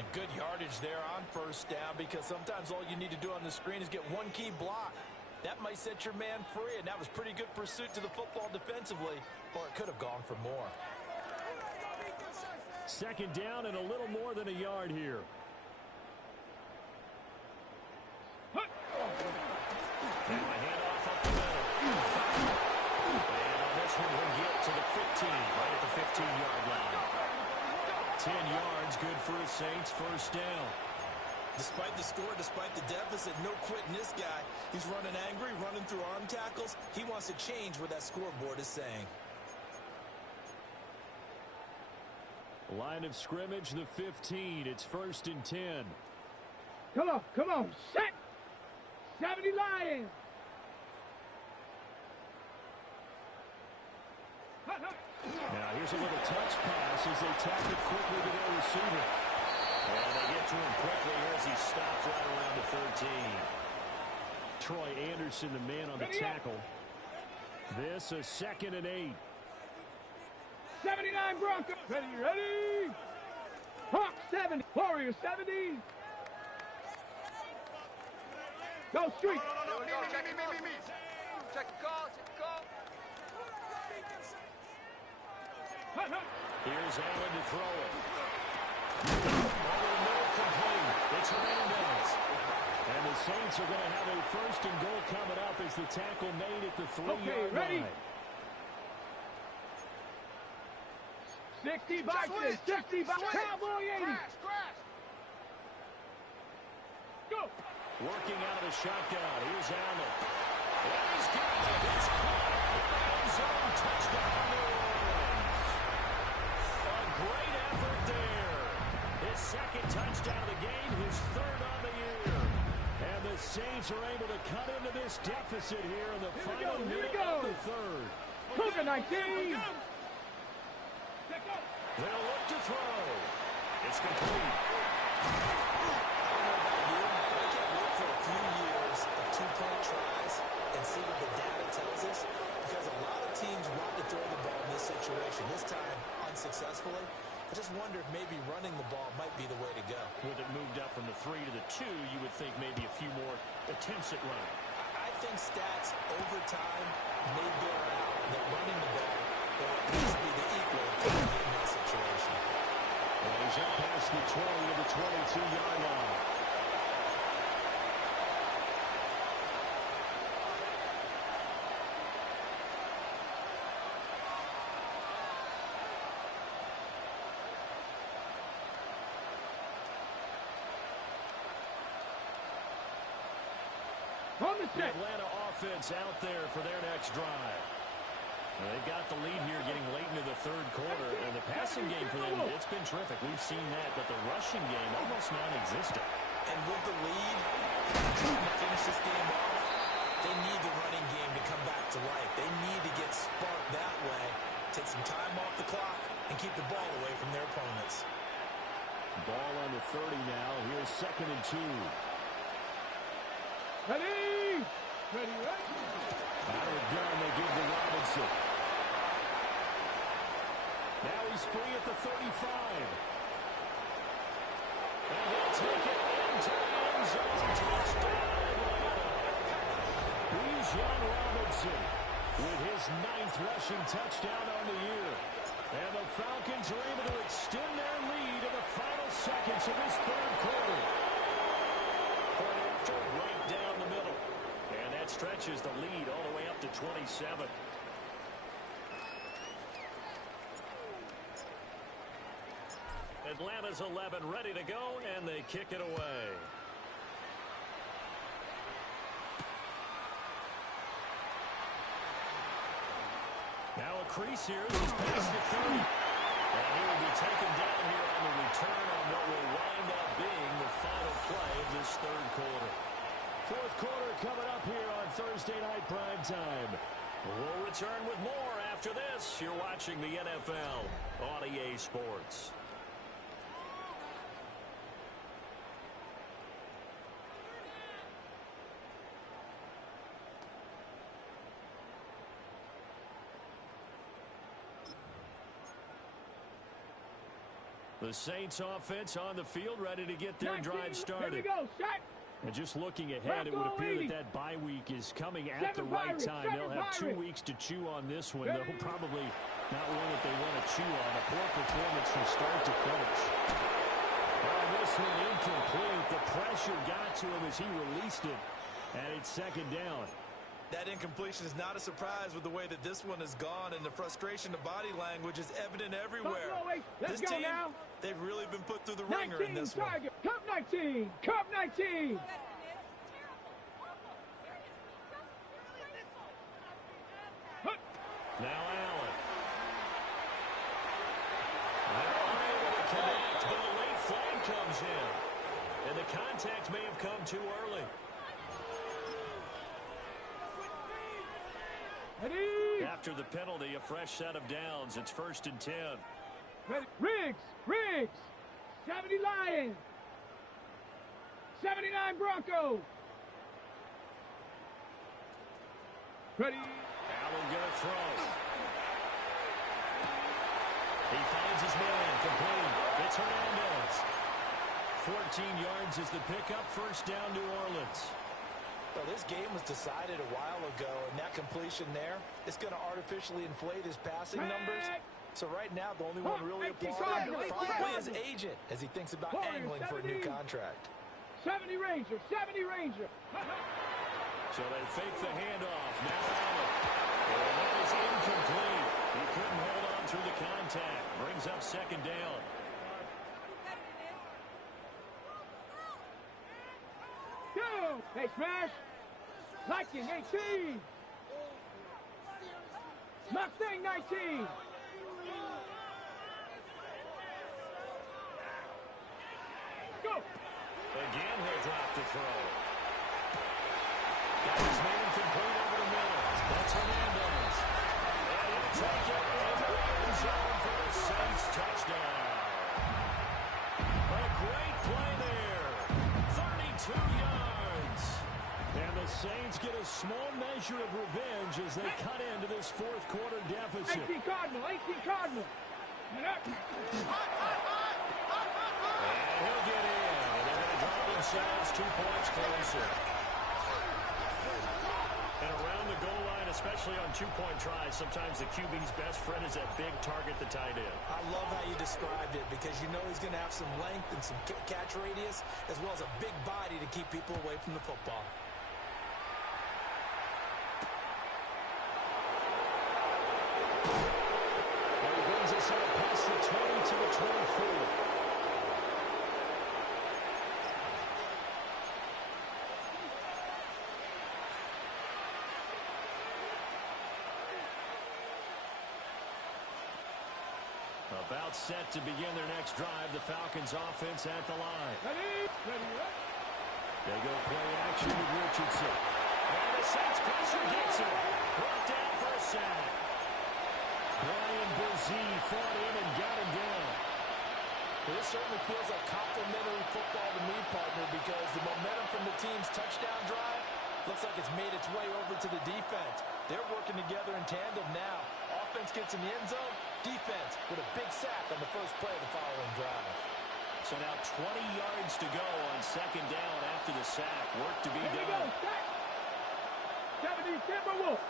And good yardage there on first down, because sometimes all you need to do on the screen is get one key block. That might set your man free, and that was pretty good pursuit to the football defensively, or it could have gone for more. Second down and a little more than a yard here. And the handoff up the middle. And on this one, he'll get to the 15, right at the 15-yard line. 10 yards, good for the Saints, first down. Despite the score, despite the deficit, no quitting this guy. He's running angry, running through arm tackles. He wants to change what that scoreboard is saying. Line of scrimmage, the 15. It's first and 10. Come on, set. 70 Lions. Now here's a little touch pass as they tap it quickly to their receiver. And they get to him quickly here as he stopped right around the 13. Troy Anderson, the man on the tackle. This a 2nd and 8. 79 Broncos. Ready. Hawk 70. Warrior 70. Go street. Me. Check the call. Here's Allen to throw it. Over the middle, complete. It's Hernandez. And the Saints are going to have a 1st and goal coming up as the tackle made at the 3-yard line. 60 boxes. 60 boxes. Cowboy 80. Crash. Go. Working out of the shotgun. Here's Allen. And he's got it. It's caught. End zone touchdown, New Orleans. A great effort there. His 2nd touchdown of the game, his 3rd on the year. And the Saints are able to cut into this deficit here in the final minute of the 3rd. Cougar 19. They'll look to throw. It's complete. For a few years of 2-point tries and see what the data tells us, because a lot of teams want to throw the ball in this situation. This time, unsuccessfully. I just wonder if maybe running the ball might be the way to go. With it moved up from the 3 to the 2, you would think maybe a few more attempts at running. I think stats over time may bear out that running the ball will at least be the equal in that situation. Well, he's up past the 20 to the 22-yard line. The Atlanta offense out there for their next drive. They've got the lead here getting late into the 3rd quarter. And the passing game for them, it's been terrific. We've seen that, but the rushing game almost non-existent. And with the lead, trying to finish this game off, they need the running game to come back to life. They need to get sparked that way, take some time off the clock, and keep the ball away from their opponents. Ball on the 30 now. Here's 2nd and 2. Ready. Out of the gun, they give to Robinson. Now he's free at the 35. And he'll take it into the end zone. Touchdown, Atlanta. Bijan Robinson with his 9th rushing touchdown on the year. And the Falcons are able to extend their lead in the final seconds of this 3rd quarter. Point after, right down the middle. And that stretches the lead all the way up to 27. Atlanta's 11 ready to go, and they kick it away. Now a crease here. This is past the 30. And he will be taken down here on the return on what will wind up being the final play of this 3rd quarter. 4th quarter coming up here on Thursday Night Prime Time. We'll return with more after this. You're watching the NFL on EA Sports. The Saints offense on the field ready to get their drive started. Here we go. Shot. And just looking ahead, it would appear that bye week is coming at the right time. They'll have 2 weeks to chew on this one. They'll probably not one that they want to chew on. A poor performance from start to finish. This one incomplete. The pressure got to him as he released it. And it's 2nd down. That incompletion is not a surprise with the way that this one has gone, and the frustration of body language is evident everywhere. Let's go now. They've really been put through the ringer in this one. Cup 19. Cup 19. Now Allen. They're unable to connect, but a late flag comes in. And the contact may have come too early. Ready? After the penalty, a fresh set of downs. It's 1st and 10. Ready. Riggs. 70 Lions. 79 Broncos. Ready. Allen gonna throw. He finds his man, complete. It's Hernandez. 14 yards is the pickup. 1st down, New Orleans. Well, this game was decided a while ago, and that completion there is going to artificially inflate his passing numbers. So right now, the only one really applauding probably his agent as he thinks about angling for a new contract. 70 Ranger. So they fake the handoff. Now Allen. And that is incomplete. He couldn't hold on through the contact. Brings up 2nd down. Go! Hey, smash! Liking 18! Mustang 19! Go! Again, he'll drop the throw. Got his man complete over the middle. That's Hernandez. And he'll take it into the end zone for the Saints touchdown. A great play there. 32 yards. And the Saints get a small measure of revenge as they cut into this 4th quarter deficit. 18 Cardinal. And he'll get in. And they're going to drop themselves 2 points closer. And around the goal line, especially on 2-point tries, sometimes the QB's best friend is that big target, the tight end. I love how you described it because you know he's going to have some length and some catch radius as well as a big body to keep people away from the football. And he brings us up past the 20 to the 24. About set to begin their next drive. The Falcons offense at the line. Ready. They go play action with Richardson. And the Saints pressure gets him. Brought down for a sack. Brian Brzee fought in and got him down. Well, this certainly feels like complimentary football to me, partner, because the momentum from the team's touchdown drive looks like it's made its way over to the defense. They're working together in tandem now. Offense gets in the end zone. Defense with a big sack on the first play of the following drive. So now 20 yards to go on 2nd down after the sack. Work to be Here we done. go. 70 Timberwolf.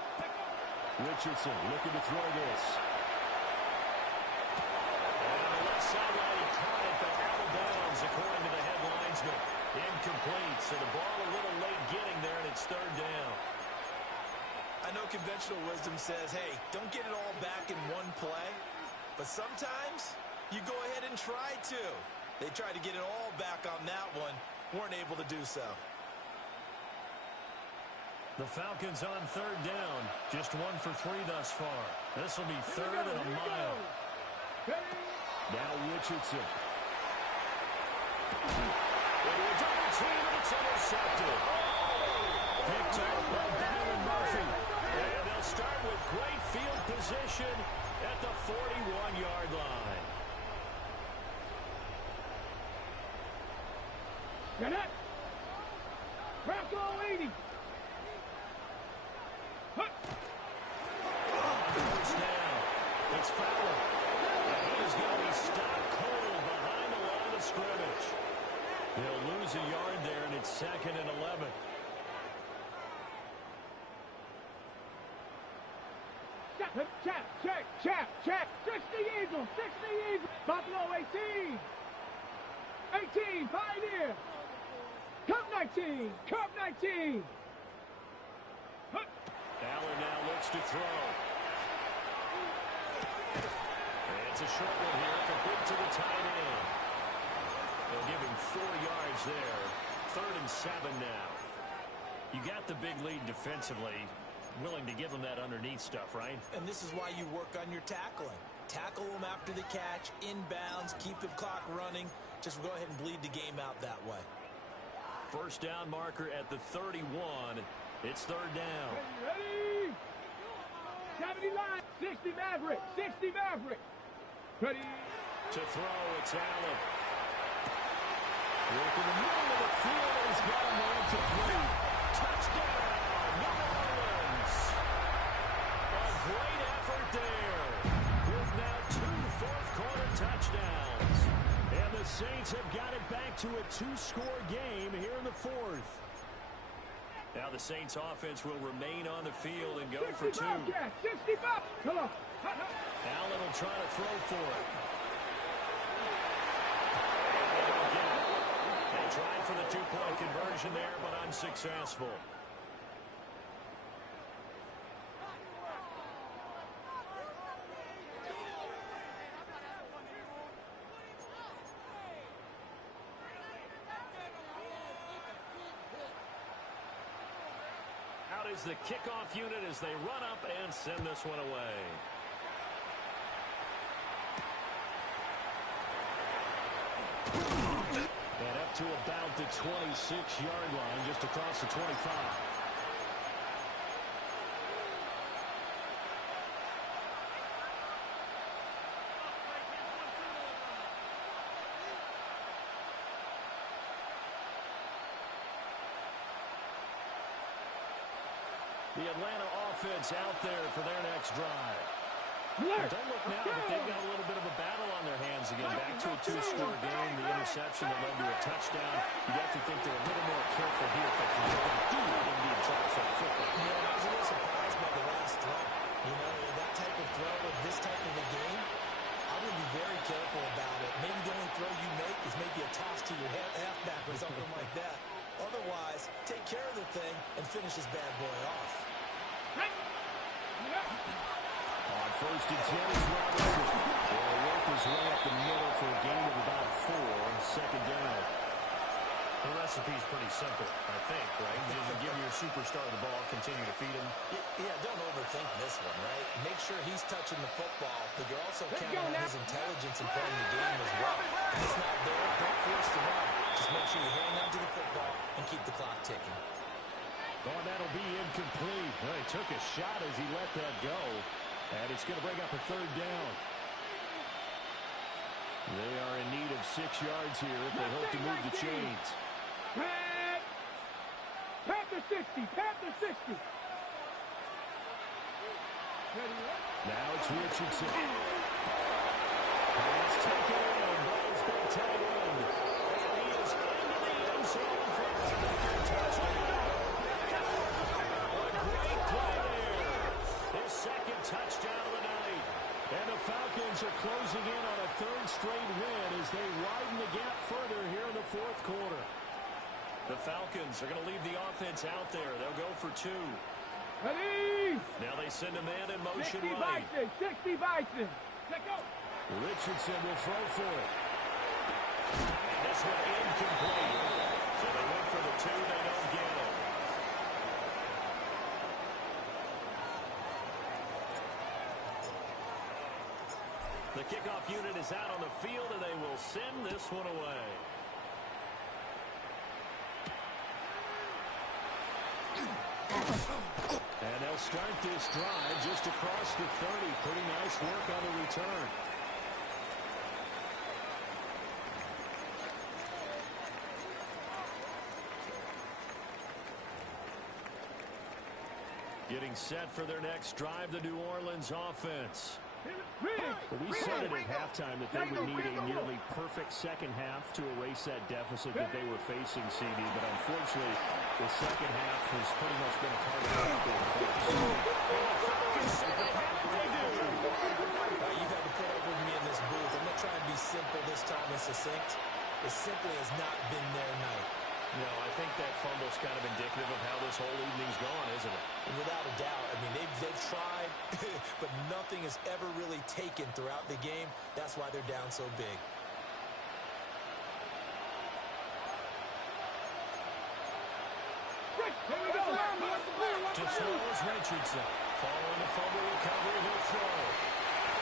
Richardson looking to throw this. And on the left sideline, he caught it, but out of bounds, according to the head linesman. Incomplete, so the ball a little late getting there, and it's 3rd down. I know conventional wisdom says, hey, don't get it all back in one play. But sometimes you go ahead and try to. They tried to get it all back on that one. Weren't able to do so. The Falcons on 3rd down. Just 1 for 3 thus far. This will be 3rd and a mile. Now Richardson. Into a double team, and it's intercepted. Picked up by Byron Murphy. And they'll start with great field position at the 41-yard line. Get it. Bronco 80. First down. It's Fowler. And he's going to be stopped cold behind the line of scrimmage. They'll lose a yard there, and it's 2nd and 11. Check. 60 Eagles. Buffalo 18. 18, Pioneer. Cup 19. Allen now looks to throw. And it's a short one here, complete to the tight end. They'll give him 4 yards there. 3rd and 7 now. You got the big lead defensively. Willing to give him that underneath stuff, right? And this is why you work on your tackling. Tackle them after the catch, inbounds, keep the clock running. Just go ahead and bleed the game out that way. First down marker at the 31. It's 3rd down. Ready. 70 line. 60 Maverick. 60 Maverick. Ready. To throw, it's Allen. Work in the middle of the field, and he's got a man to three. Touchdown, New Orleans. A great effort there. With now 2 fourth-quarter touchdowns. And the Saints have got it back to a 2-score game here in the fourth. Now the Saints offense will remain on the field and go for 2. 65. Come on. Allen will try to throw for it. They tried for the 2-point conversion there, but unsuccessful. Out is the kickoff unit as they run up and send this one away. And up to about the 26-yard line, just across the 25. The Atlanta offense out there for their next drive. Don't look now, but they've got a little bit of a battle on their hands again. Back to a 2-score game. The interception that led to a touchdown. You have to think they're a little more careful here if they can get them deep and be in trouble for the football. Yeah, I was a little surprised by the last throw. You know, that type of throw in this type of a game, I would be very careful about it. Maybe the only throw you make is maybe a toss to your halfback or something like that. Otherwise, take care of the thing and finish this bad boy off. On first and 10, it's Robinson. He'll work his way up the middle for a gain of about 4. Second down. The recipe's pretty simple, I think, right? You just give your superstar the ball, continue to feed him. Yeah, don't overthink this one, right? Make sure he's touching the football, but you're also counting on his intelligence in playing the game as well. If it's not there, don't force the run. Just make sure you hang on to the football and keep the clock ticking. Oh, that'll be incomplete. Well, he took a shot as he let that go. And it's going to bring up a third down. They are in need of 6 yards here if they hope to move the chains. Panther 60. Panther 60. Now it's Richardson. Pass taken in. Ball's been tight end. And he is into the end zone for a second touchdown. A great play there. His second touchdown of the night. And the Falcons are closing in on a 3rd straight win as they widen the gap further here in the fourth quarter. The Falcons are going to leave the offense out there. They'll go for 2. Ready. Now they send a man in motion 60 right. Bison. 60 Bison. Let's go. Richardson will throw for it. And this one incomplete. So they went for the 2. They don't get it. The kickoff unit is out on the field, and they will send this one away. And they'll start this drive just across the 30. Pretty nice work on the return. Getting set for their next drive, the New Orleans offense. Well, we said it at halftime that they would need a nearly perfect second half to erase that deficit that they were facing, CD. But unfortunately, the second half has pretty much been a part of the first. You've had to put up with me in this booth. I'm going to try and be simple this time and succinct. It simply has not been their night. No, I think that fumble's kind of indicative of how this whole evening's gone, isn't it? Without a doubt. I mean, they've tried, but nothing has ever really taken throughout the game. That's why they're down so big. To throw is Richardson. Following the fumble recovery, he'll throw.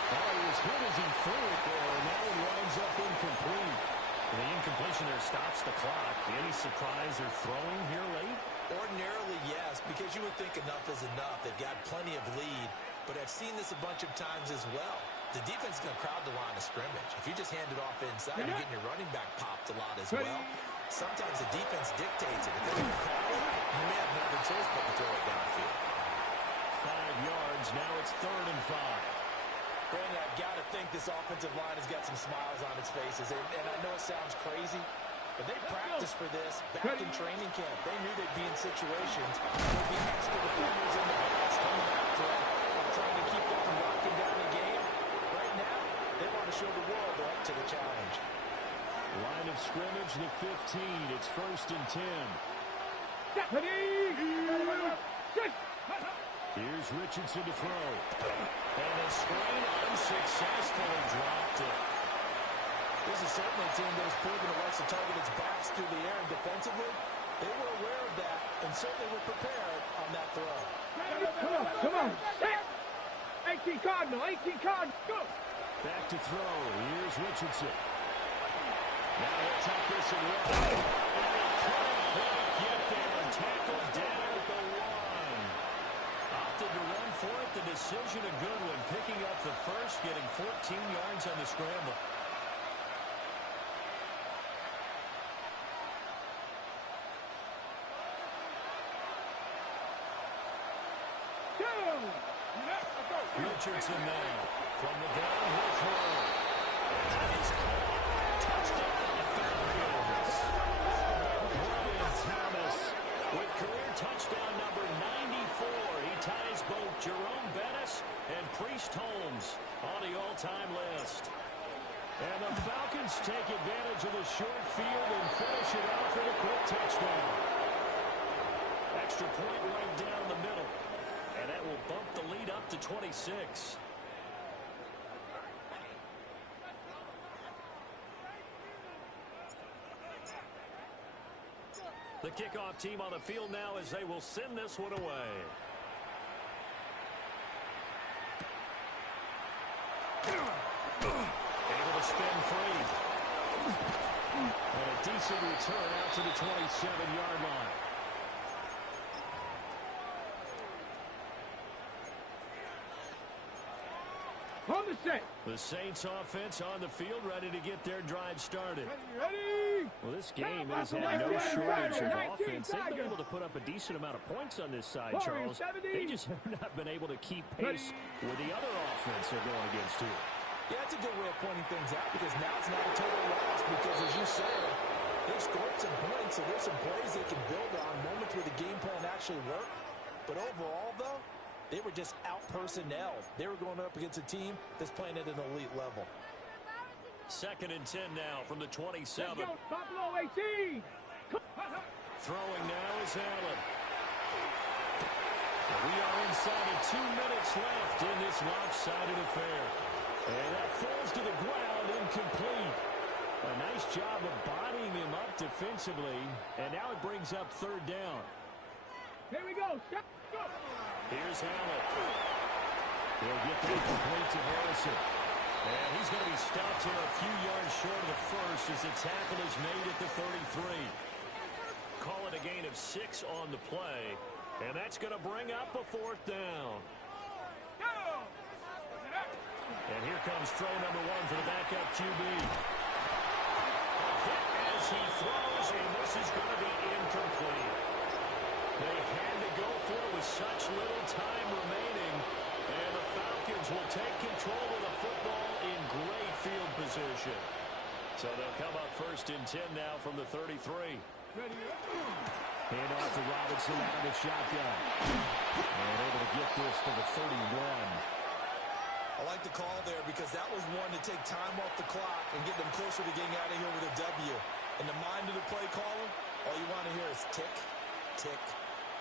Oh, he was hit as he threw it there, and that one winds up incomplete. The incompletion there stops the clock. Any surprise they're throwing here late? Ordinarily, yes, because you would think enough is enough. They've got plenty of lead. but I've seen this a bunch of times as well. The defense is going to crowd the line of scrimmage. If you just hand it off inside, you're getting your running back popped a lot as well. Sometimes the defense dictates it. If they don't call it, you may have no other choice but to throw it downfield. 5 yards. Now it's 3rd and 5. Brandon, I've got to think this offensive line has got some smiles on its faces. And I know it sounds crazy, but they practiced for this back in training camp. They knew they'd be in situations where there'd be extra defenders in the box coming after them, trying to keep them from locking down the game. Right now, they want to show the world they're up to the challenge. Line of scrimmage, the 15. It's 1st and 10. Here's Richardson to throw. And a screen unsuccessfully dropped it. This is certainly a team that has proven it likes to target its backs through the air, and defensively, they were aware of that and certainly were prepared on that throw. Come on. 18 Cardinal, go. Back to throw. Here's Richardson. Now he'll tuck this and run. And he couldn't quite get there and tackled down at the 1. Opted to run for it. The decision a good one. Picking up the first, getting 14 yards on the scramble. Richardson now from the gun, he'll throw. That is caught. Touchdown, Falcons. Brian Thomas with career touchdown number 94. He ties both Jerome Bettis and Priest Holmes on the all-time list. And the Falcons take advantage of the short field and finish it off with a quick touchdown. Extra point right down the middle. And that will bump the lead up to 26. The kickoff team on the field now as they will send this one away. Able to spin free. And a decent return out to the 27-yard line. On the set. The Saints offense on the field ready to get their drive started. Ready. Well, this game has had no shortage of offense. They've been able to put up a decent amount of points on this side, Charles. They just have not been able to keep pace with the other offense they're going against here. Yeah, that's a good way of pointing things out because now it's not a total loss because, as you said, they've scored some points, so there's some plays they can build on, moments where the game plan actually worked. But overall, though, they were just out-personnel. They were going up against a team that's playing at an elite level. 2nd and 10 now from the 27. Buffalo 18. Throwing now is Allen. We are inside of 2 minutes left in this lopsided affair. And that falls to the ground incomplete. A nice job of bodying him up defensively. And now it brings up 3rd down. Here we go. Go. Here's Allen. He'll get that complete to Harrison. And he's going to be stopped here a few yards short of the first as the tackle is made at the 33. Call it a gain of 6 on the play. And that's going to bring up a 4th down. And here comes throw number 1 for the backup QB. A hit as he throws, and this is going to be incomplete. They had to go for it with such little time remaining. And the Falcons will take control of the football in great field position. So they'll come up 1st and 10 now from the 33. Hand off to Robinson out of the shotgun. And able to get this to the 31. I like the call there because that was one to take time off the clock and get them closer to getting out of here with a W. In the mind of the play caller, all you want to hear is tick, tick,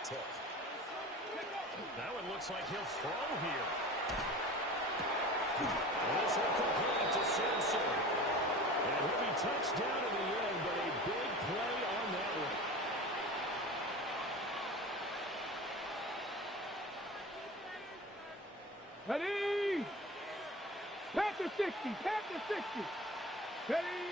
tick. That one looks like he'll throw here. This will complete to Simpson. And he'll be touched down in the end, but a big play on that one. Ready. Panther 60. Panther 60. Ready.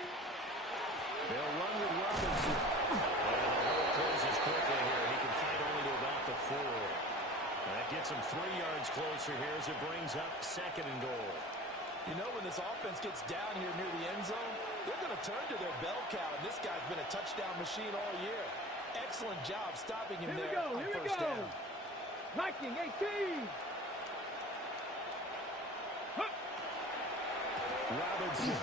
They'll run with Robinson. And the hole closes quickly here. He can fight only to about the 4. And that That gets them 3 yards closer here as it brings up 2nd and goal. You know, when this offense gets down here near the end zone, they're going to turn to their bell cow, and this guy's been a touchdown machine all year. Excellent job stopping him there on first down. Viking 18. Robinson.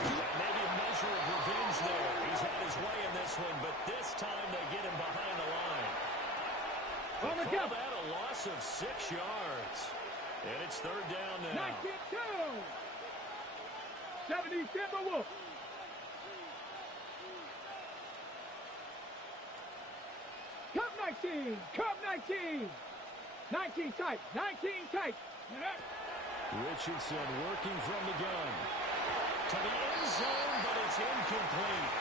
Maybe a measure of revenge there. He's had his way in this one, but this time they get him behind the line. They call that a loss of 6 yards. And it's 3rd down now. 19-2. 70 Timberwolves. Cup 19. Cup 19. 19 tight. 19 tight. Richardson working from the gun. To the end zone, but it's incomplete.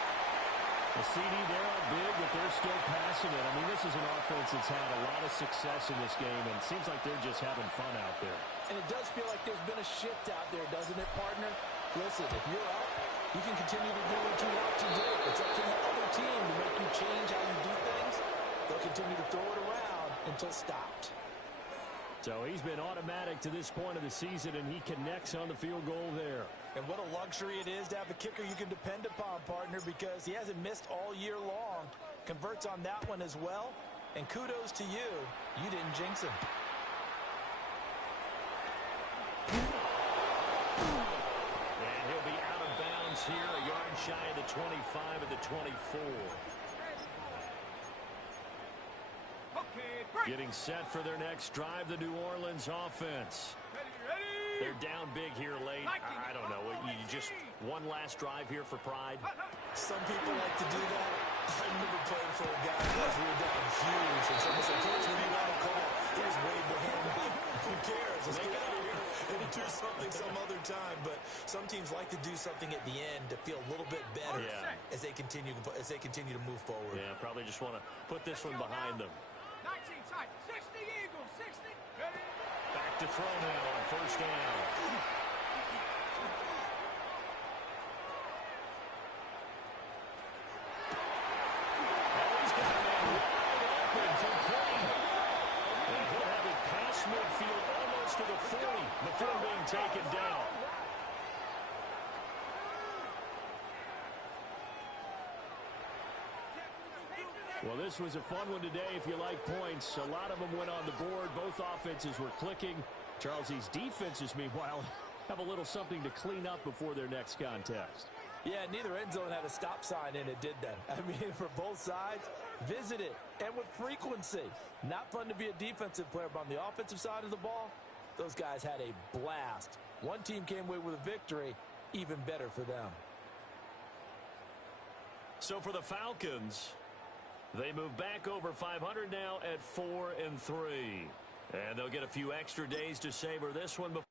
The CD, they're out big, but they're still passing it. I mean, this is an offense that's had a lot of success in this game, and it seems like they're just having fun out there. And it does feel like there's been a shift out there, doesn't it, partner? Listen, if you're up, you can continue to do what you want to do. It's up to the other team to make you change how you do things. They'll continue to throw it around until stopped. So he's been automatic to this point of the season, and he connects on the field goal there. And what a luxury it is to have a kicker you can depend upon, partner, because he hasn't missed all year long. Converts on that one as well. And kudos to you. You didn't jinx him. And he'll be out of bounds here, a yard shy of the 25 at the 24. Getting set for their next drive, the New Orleans offense. They're down big here late. I don't know. You just one last drive here for pride. Some people like to do that. I remember playing for a guy because we were down huge. And someone said, "Coach, what do you want to call?" Here's wave the hand. Who cares? Let's get out of here and do something some other time. But some teams like to do something at the end to feel a little bit better as they continue to move forward. Yeah, probably just want to put this one behind them. 19 tight. 60 Eagles. 60. Ready? Back to throw now on first down. He's got a man wide open for Queen. And he'll have it past midfield almost to the 40 before being taken down. Well, this was a fun one today if you like points. A lot of them went on the board. Both offenses were clicking. Charles, these defenses, meanwhile, have a little something to clean up before their next contest. Yeah, neither end zone had a stop sign in it, did they? I mean, for both sides, visit it, and with frequency. Not fun to be a defensive player, but on the offensive side of the ball, those guys had a blast. One team came away with a victory, even better for them. So for the Falcons, they move back over 500 now at 4-3. And they'll get a few extra days to savor this one before